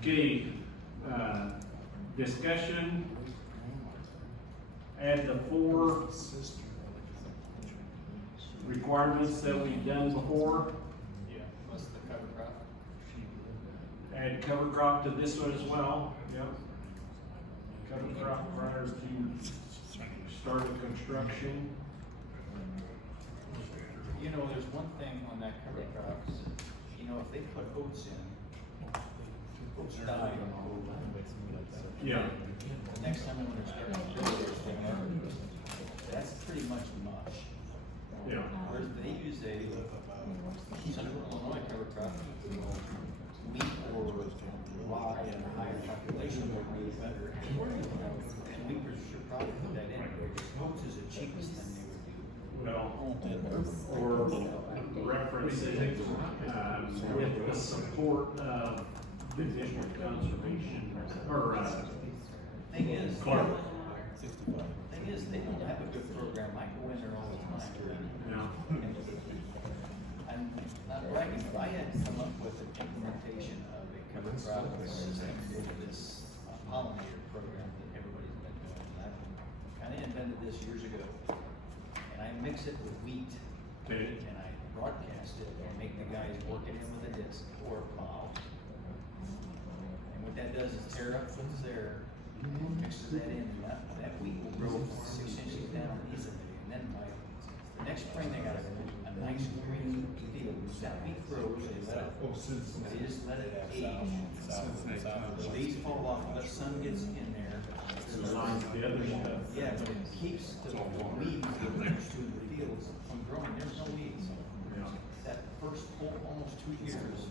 Okay, discussion. Add the 4 requirements that we've done before. Yeah, plus the cover crop. Add cover crop to this one as well. Yep. Cover crop prior to start of construction. You know, there's one thing on that cover crop, you know, if they put oats in, oats are not even old. Yeah. The next time when they're starting to build this thing up, that's pretty much mush. Yeah. Whereas they use a central Illinois cover crop, wheat or rye and higher population would be better. And we should probably put that in, because oats is the cheapest thing they would do. Well, or reference it, with the support of the district conservation, or, Thing is, Clark. thing is, they don't have a good program. I go in there all the time. Yeah. I'm not bragging, but I had to come up with an implementation of a cover crop system with this pollinator program that everybody's been doing. And I kinda invented this years ago. And I mix it with wheat. Okay. And I broadcast it and make the guys work it in with a disc or a plow. And what that does is tear up what's there, mixes that in, and that wheat will grow 6 inches down easily. And then by the next spring, they got a nice green field. That wheat grows, they let it, they just let it age. The leaves fall off, the sun gets in there. It aligns the other stuff. Yeah, but it keeps the weeds that are next to the fields from growing. There's no weeds. Yeah. That first almost 2 years,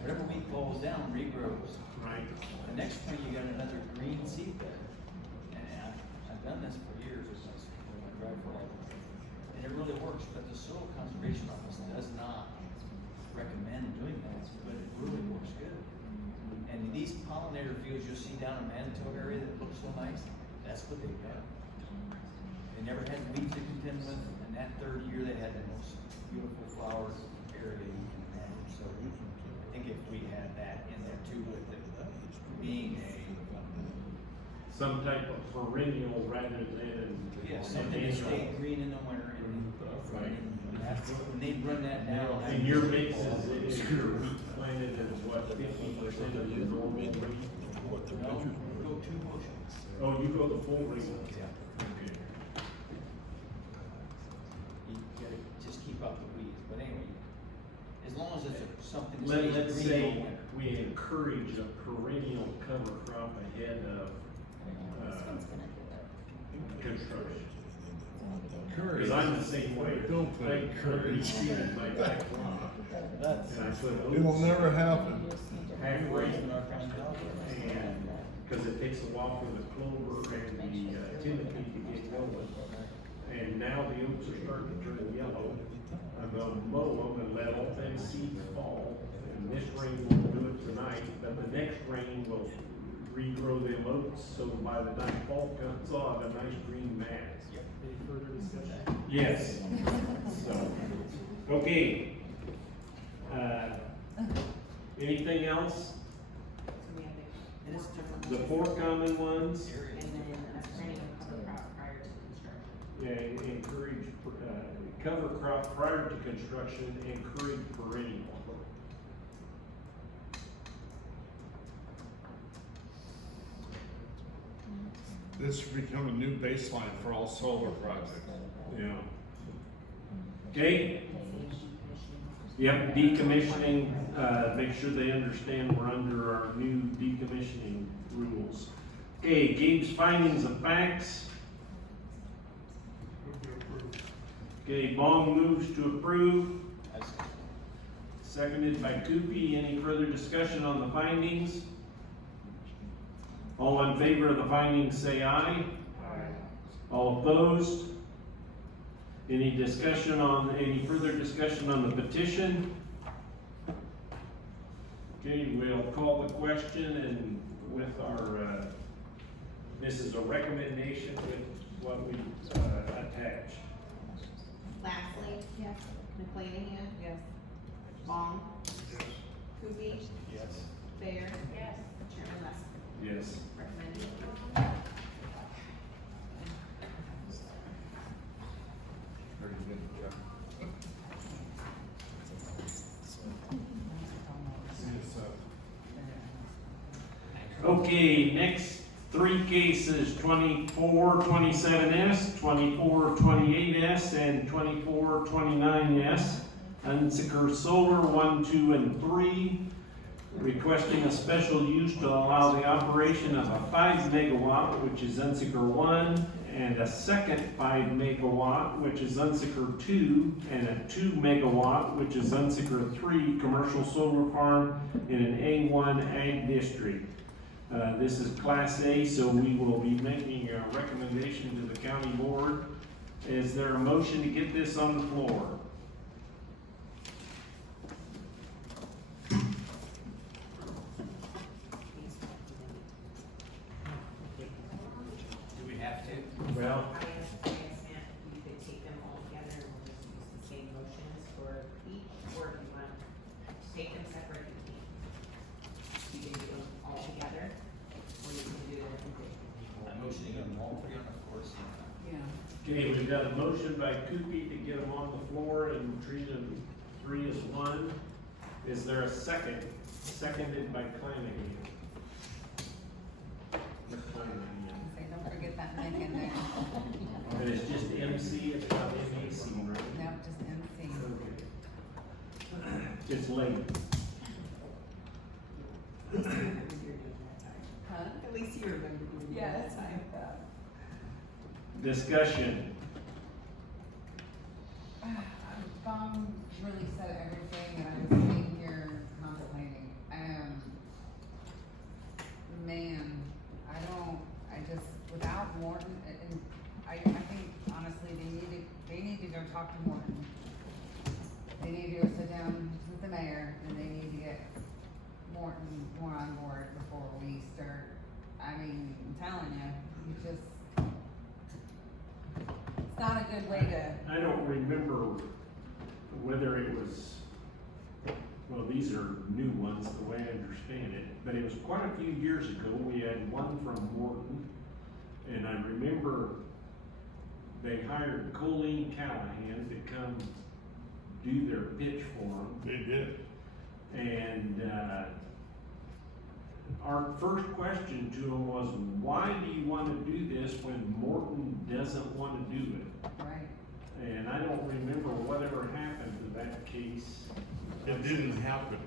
whatever weed falls down regrows. Right. The next spring, you got another green seed bed. And I've done this for years, it's just when I drive for all. And it really works, but the Soil Conservation Office does not recommend doing that, but it really works good. And these pollinator fields you'll see down in Manitou area that look so nice, that's what they've done. They never had weeds to contend with, and that 3rd year they had the most beautiful flowers area you can imagine. So I think if we had that in there too, with it being Some type of perennial rather than. something that stayed green in the winter, and when they run that down. And your mix is your wheat planted as what, 50% of your normal wheat? No, go 2 bushels. Oh, you go the full ring? Yeah. Okay. You gotta just keep out the weeds, but anyway, as long as it's something that Let's stays green all say winter. we encourage a perennial cover crop ahead of, construction. Courage. Cause I'm the same way. Don't put I encourage seed in my back lawn. that's. And I put It'll oats never happen. halfway, and, cause it takes a while for the clover and the timothy to get going. And now the oats are starting to turn yellow. I'm gonna mow them and let all them seeds fall. And this rain won't do it tonight, but the next rain will regrow them oats, so by the time fall comes on, a nice green mass. Any further discussion? Yes. So, okay. Anything else? So we have The four common ones? and then a spraying of cover crop prior to construction. Yeah, encourage, cover crop prior to construction, encourage perennial. This should become a new baseline for all solar projects. Yeah. Okay? Yep, decommissioning, make sure they understand we're under our new decommissioning rules. Okay, Gabe's findings of facts. Okay, Bong moves to approve. Seconded by Coopy. Any further discussion on the findings? All in favor of the findings say aye. All opposed? Any further discussion on the petition? Okay, we'll call the question and with our, this is a recommendation with what we attached. Lastly? Yes. McClanahan? Yes. Long? Yes. Kuby? Yes. Fair? Yes. Chairman Lester? Yes. Recommended. Okay, next three cases, 2427S, 2428S, and 2429S. Unsecured Solar 1, 2, and 3, requesting a special use to allow the operation of a 5 megawatt, which is Unsecured 1, and a second 5 megawatt, which is Unsecured 2, and a 2 megawatt, which is Unsecured 3, commercial solar farm in an A1 ag district. This is Class A, so we will be making a recommendation to the county board. Is there a motion to get this on the floor? Do we have to? Well, I asked Matt if you could take them all together and we'll just use the same motions for each, or if you want to take them separate, you can. You can do them all together, or you can do them individually. I'm motioning them all three on the floor, same time. Yeah. okay, we've got a motion by Coopy to get them on the floor and treat them 3 as 1. Is there a second? Seconded by McClanahan. Say, don't forget that Nick in there. And it's just MC, it's not MAC, right? Nope, just MC. Okay. It's late. Huh? At least you remember. Yeah, that's fine. Discussion. Bum really said everything that I was sitting here contemplating. Man, I just, without Morton, and I think honestly, they need to go talk to Morton. They need to go sit down with the mayor, and they need to get Morton more on board before we start. I mean, I'm telling you, it's not a good way to. I don't remember whether it was, well, these are new ones, the way I understand it, but it was quite a few years ago, we had one from Morton, and I remember they hired Colleen Callahan to come do their pitch for them. They did. And, our first question to them was, why do you wanna do this when Morton doesn't wanna do it? Right. And I don't remember whatever happened to that case. It didn't happen.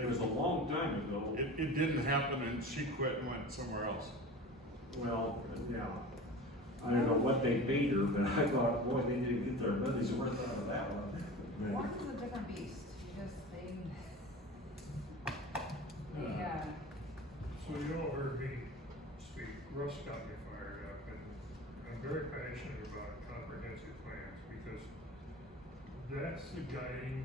It was a long time ago. It didn't happen and she quit and went somewhere else. Well, yeah. I don't know what they paid her, but I thought, boy, they didn't get their money's worth out of that one. Morton's a different beast. You just, they So you all heard me speak, Russ got me fired up, and I'm very passionate about comprehensive plans, because that's the guiding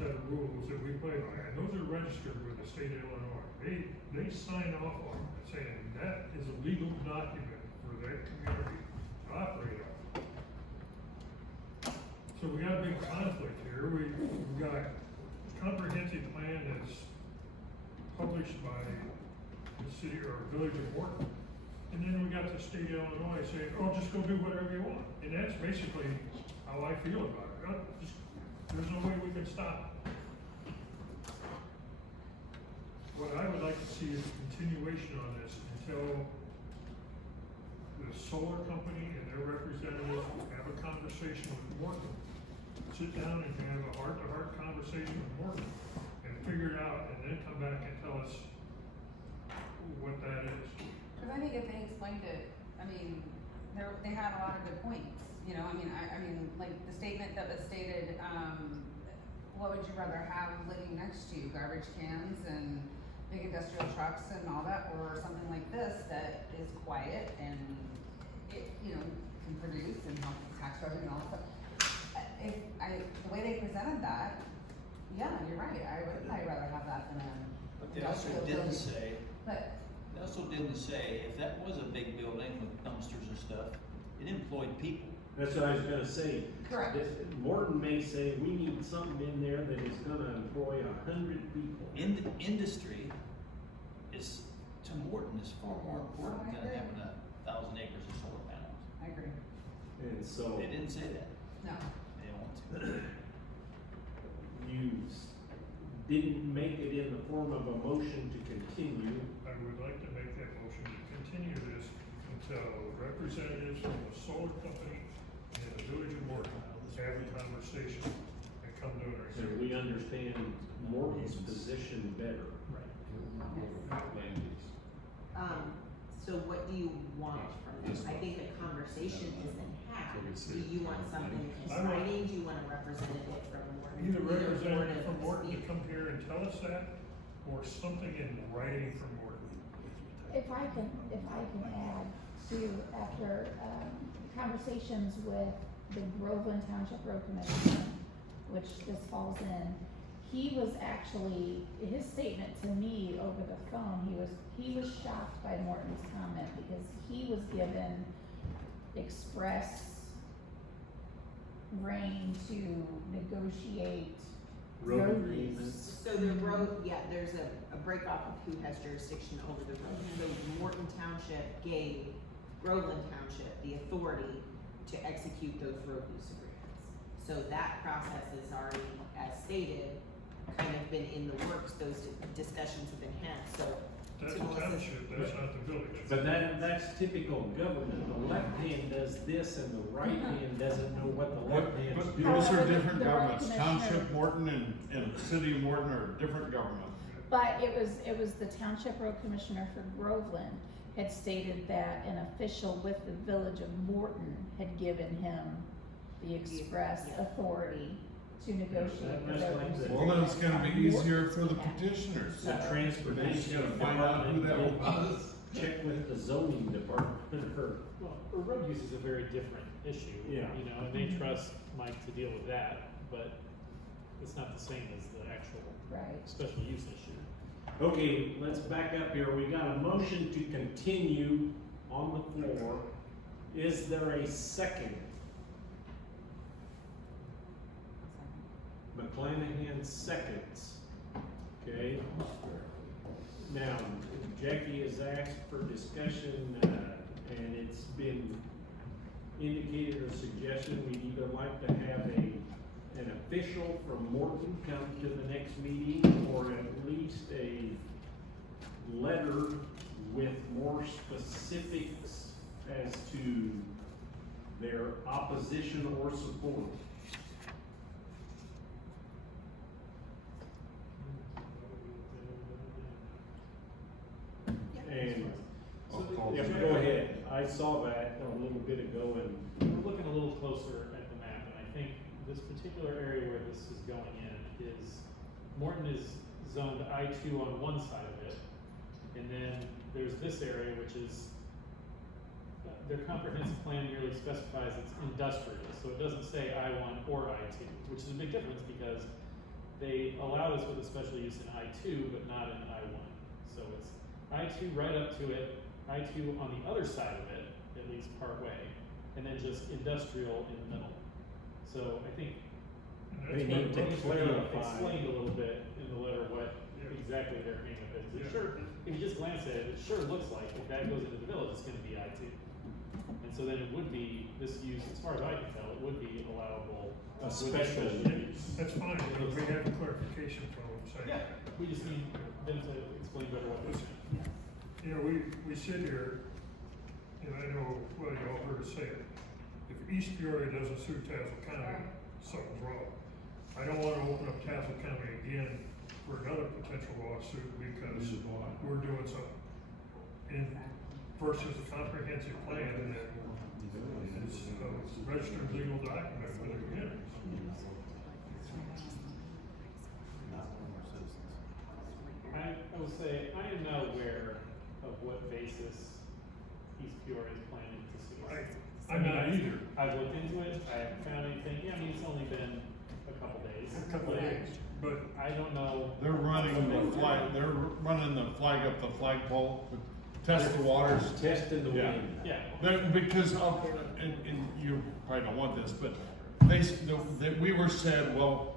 set of rules that we play by, and those are registered with the state of Illinois. They sign off on it, saying that is a legal document for that community to operate on. So we got a big conflict here. We've got comprehensive plan that's published by the city or village of Morton. And then we got the state of Illinois saying, oh, just go do whatever you want. And that's basically how I feel about it. There's no way we can stop. What I would like to see is a continuation on this until the solar company and their representatives have a conversation with Morton. Sit down and have a heart-to-heart conversation with Morton and figure it out, and then come back and tell us what that is. Cause I think if they explained it, I mean, they had a lot of good points, you know, I mean, like the statement that was stated, what would you rather have living next to you, garbage cans and big industrial trucks and all that, or something like this that is quiet and it, you know, can produce and help with tax revenue and all that stuff. The way they presented that, yeah, you're right, I'd rather have that than an But they also industrial didn't building. say, But, they also didn't say, if that was a big building with dumpsters and stuff, it employed people. That's what I was gonna say. Correct. Morton may say, we need something in there that is gonna employ 100 people. Industry is, to Morton, is far more important I than agree. having 1,000 acres of solar panels. I agree, And so They didn't say that. no. They don't want to. you didn't make it in the form of a motion to continue. I would like to make that motion to continue this until representatives from the solar company and the village of Morton have a conversation and come to an And agreement. we understand Morton's position better. So what do you want from this? I think a conversation has been had. Do you want something in I want- writing? Do you want a representative from Morton? Either board representative of from Morton to speak? come here and tell us that, or something in writing from Morton. If I can add to, after, conversations with the Groveland Township Road Commission, which this falls in, he was actually, his statement to me over the phone, he was shocked by Morton's comment, because he was given express rein to negotiate Road road agreements. use. So the road, yeah, there's a break off of who has jurisdiction over the road. So Morton Township gave Groveland Township the authority to execute those road use agreements. So that process is already, as stated, kind of been in the works, those discussions have been had, so. That's to the Melissa's- township, that's not the village. But that's typical government. The left hand does this and the right hand doesn't know what the left hand's But doing. those are However, different the road governments. commissioner- Township Morton and the city of Morton are different government. But it was the Township Road Commissioner for Groveland had stated that an official with the village of Morton had given him the express Yeah. authority to negotiate the That's road like use the- Well, then it's gonna be easier for the petitioners. The transportation You gotta find out who that department, was. check with the zoning department or. Well, road use is a very different issue. Yeah. You know, and they trust Mike to deal with that, but it's not the same as the actual Right. special use issue. Okay, let's back up here. We got a motion to continue on the floor. Is there a second? McClanahan seconds. Okay. Now, Jackie has asked for discussion, and it's been indicated or suggested we'd either like to have an official from Morton come to the next meeting, or at least a letter with more specifics as to their opposition or support. And, yeah, go ahead. I saw that a little bit ago, and We're looking a little closer at the map, and I think this particular area where this is going in is, Morton is zoned I2 on one side of it, and then there's this area which is, their comprehensive plan merely specifies it's industrial, so it doesn't say I1 or I2, which is a big difference because they allow this with a special use in I2, but not in I1. So it's I2 right up to it, I2 on the other side of it, at least part way, and then just industrial in the middle. So I think They need to explained a little bit in the letter what exactly their hang up is. It sure, if you just glance at it, it sure looks like if that goes into the village, it's gonna be I2. And so then it would be, this use, as far as I can tell, it would be allowable. A with special use. That's fine, but we have clarification from them saying. Yeah, we just need them to explain better what they're saying. You know, we sit here, and I know, well, you all heard us say it. If East Peoria doesn't sue Tazewell County, something's wrong. I don't wanna open up Tazewell County again for another potential lawsuit because we're doing something. And versus a comprehensive plan that is a registered legal document for the community. I will say, I am not aware of what basis East Peoria is planning to sue us. I'm not either. I've looked into it, I haven't found anything, yeah, I mean, it's only been a couple days. A couple of days, but I don't know. They're running the flag, they're running the flag up the flagpole to test the waters. Testing the Yeah. wind. Yeah, Because of, and you probably don't want this, but we were said, well,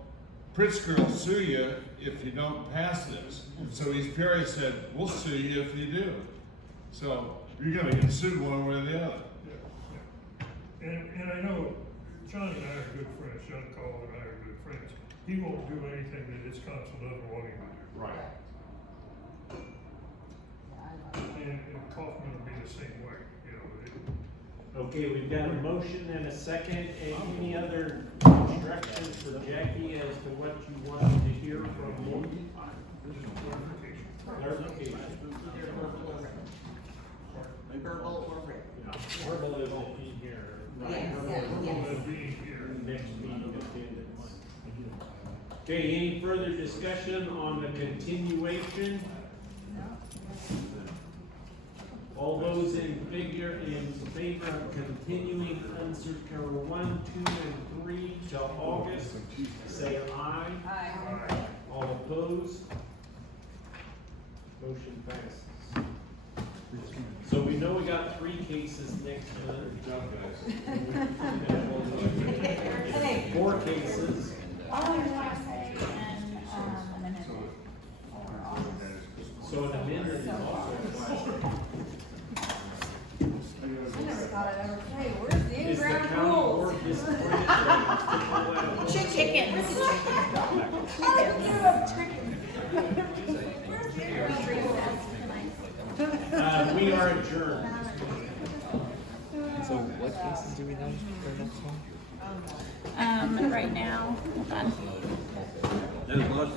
Pritzker will sue you if you don't pass this. So East Peoria said, we'll sue you if you do. So you're gonna get sued one way or the other. And I know John and I are good friends, John Call and I are good friends. He won't do anything that his council doesn't want him to do. Right. And Kaufman will be the same way, you know. Okay, we've got a motion and a second. Any other instructions for Jackie as to what you wanted to hear from Morton? Clarification. Verbal or written? verbal isn't in here. Yes, Verbal being here. Next meeting attendance. Okay, any further discussion on the continuation? All those in favor of continuing uncertain 1, 2, and 3 till August, say aye. Aye. All opposed? Motion passes. So we know we got 3 cases next month. Good job, guys. 4 cases. So an amendment is also required. I never thought I'd ever say, where's the Is the in-ground county rules? board disappointed that it's Chicken. Where's the chicken? we are adjourned. So what cases do we have for next one? Right now, hold on. There's a lot of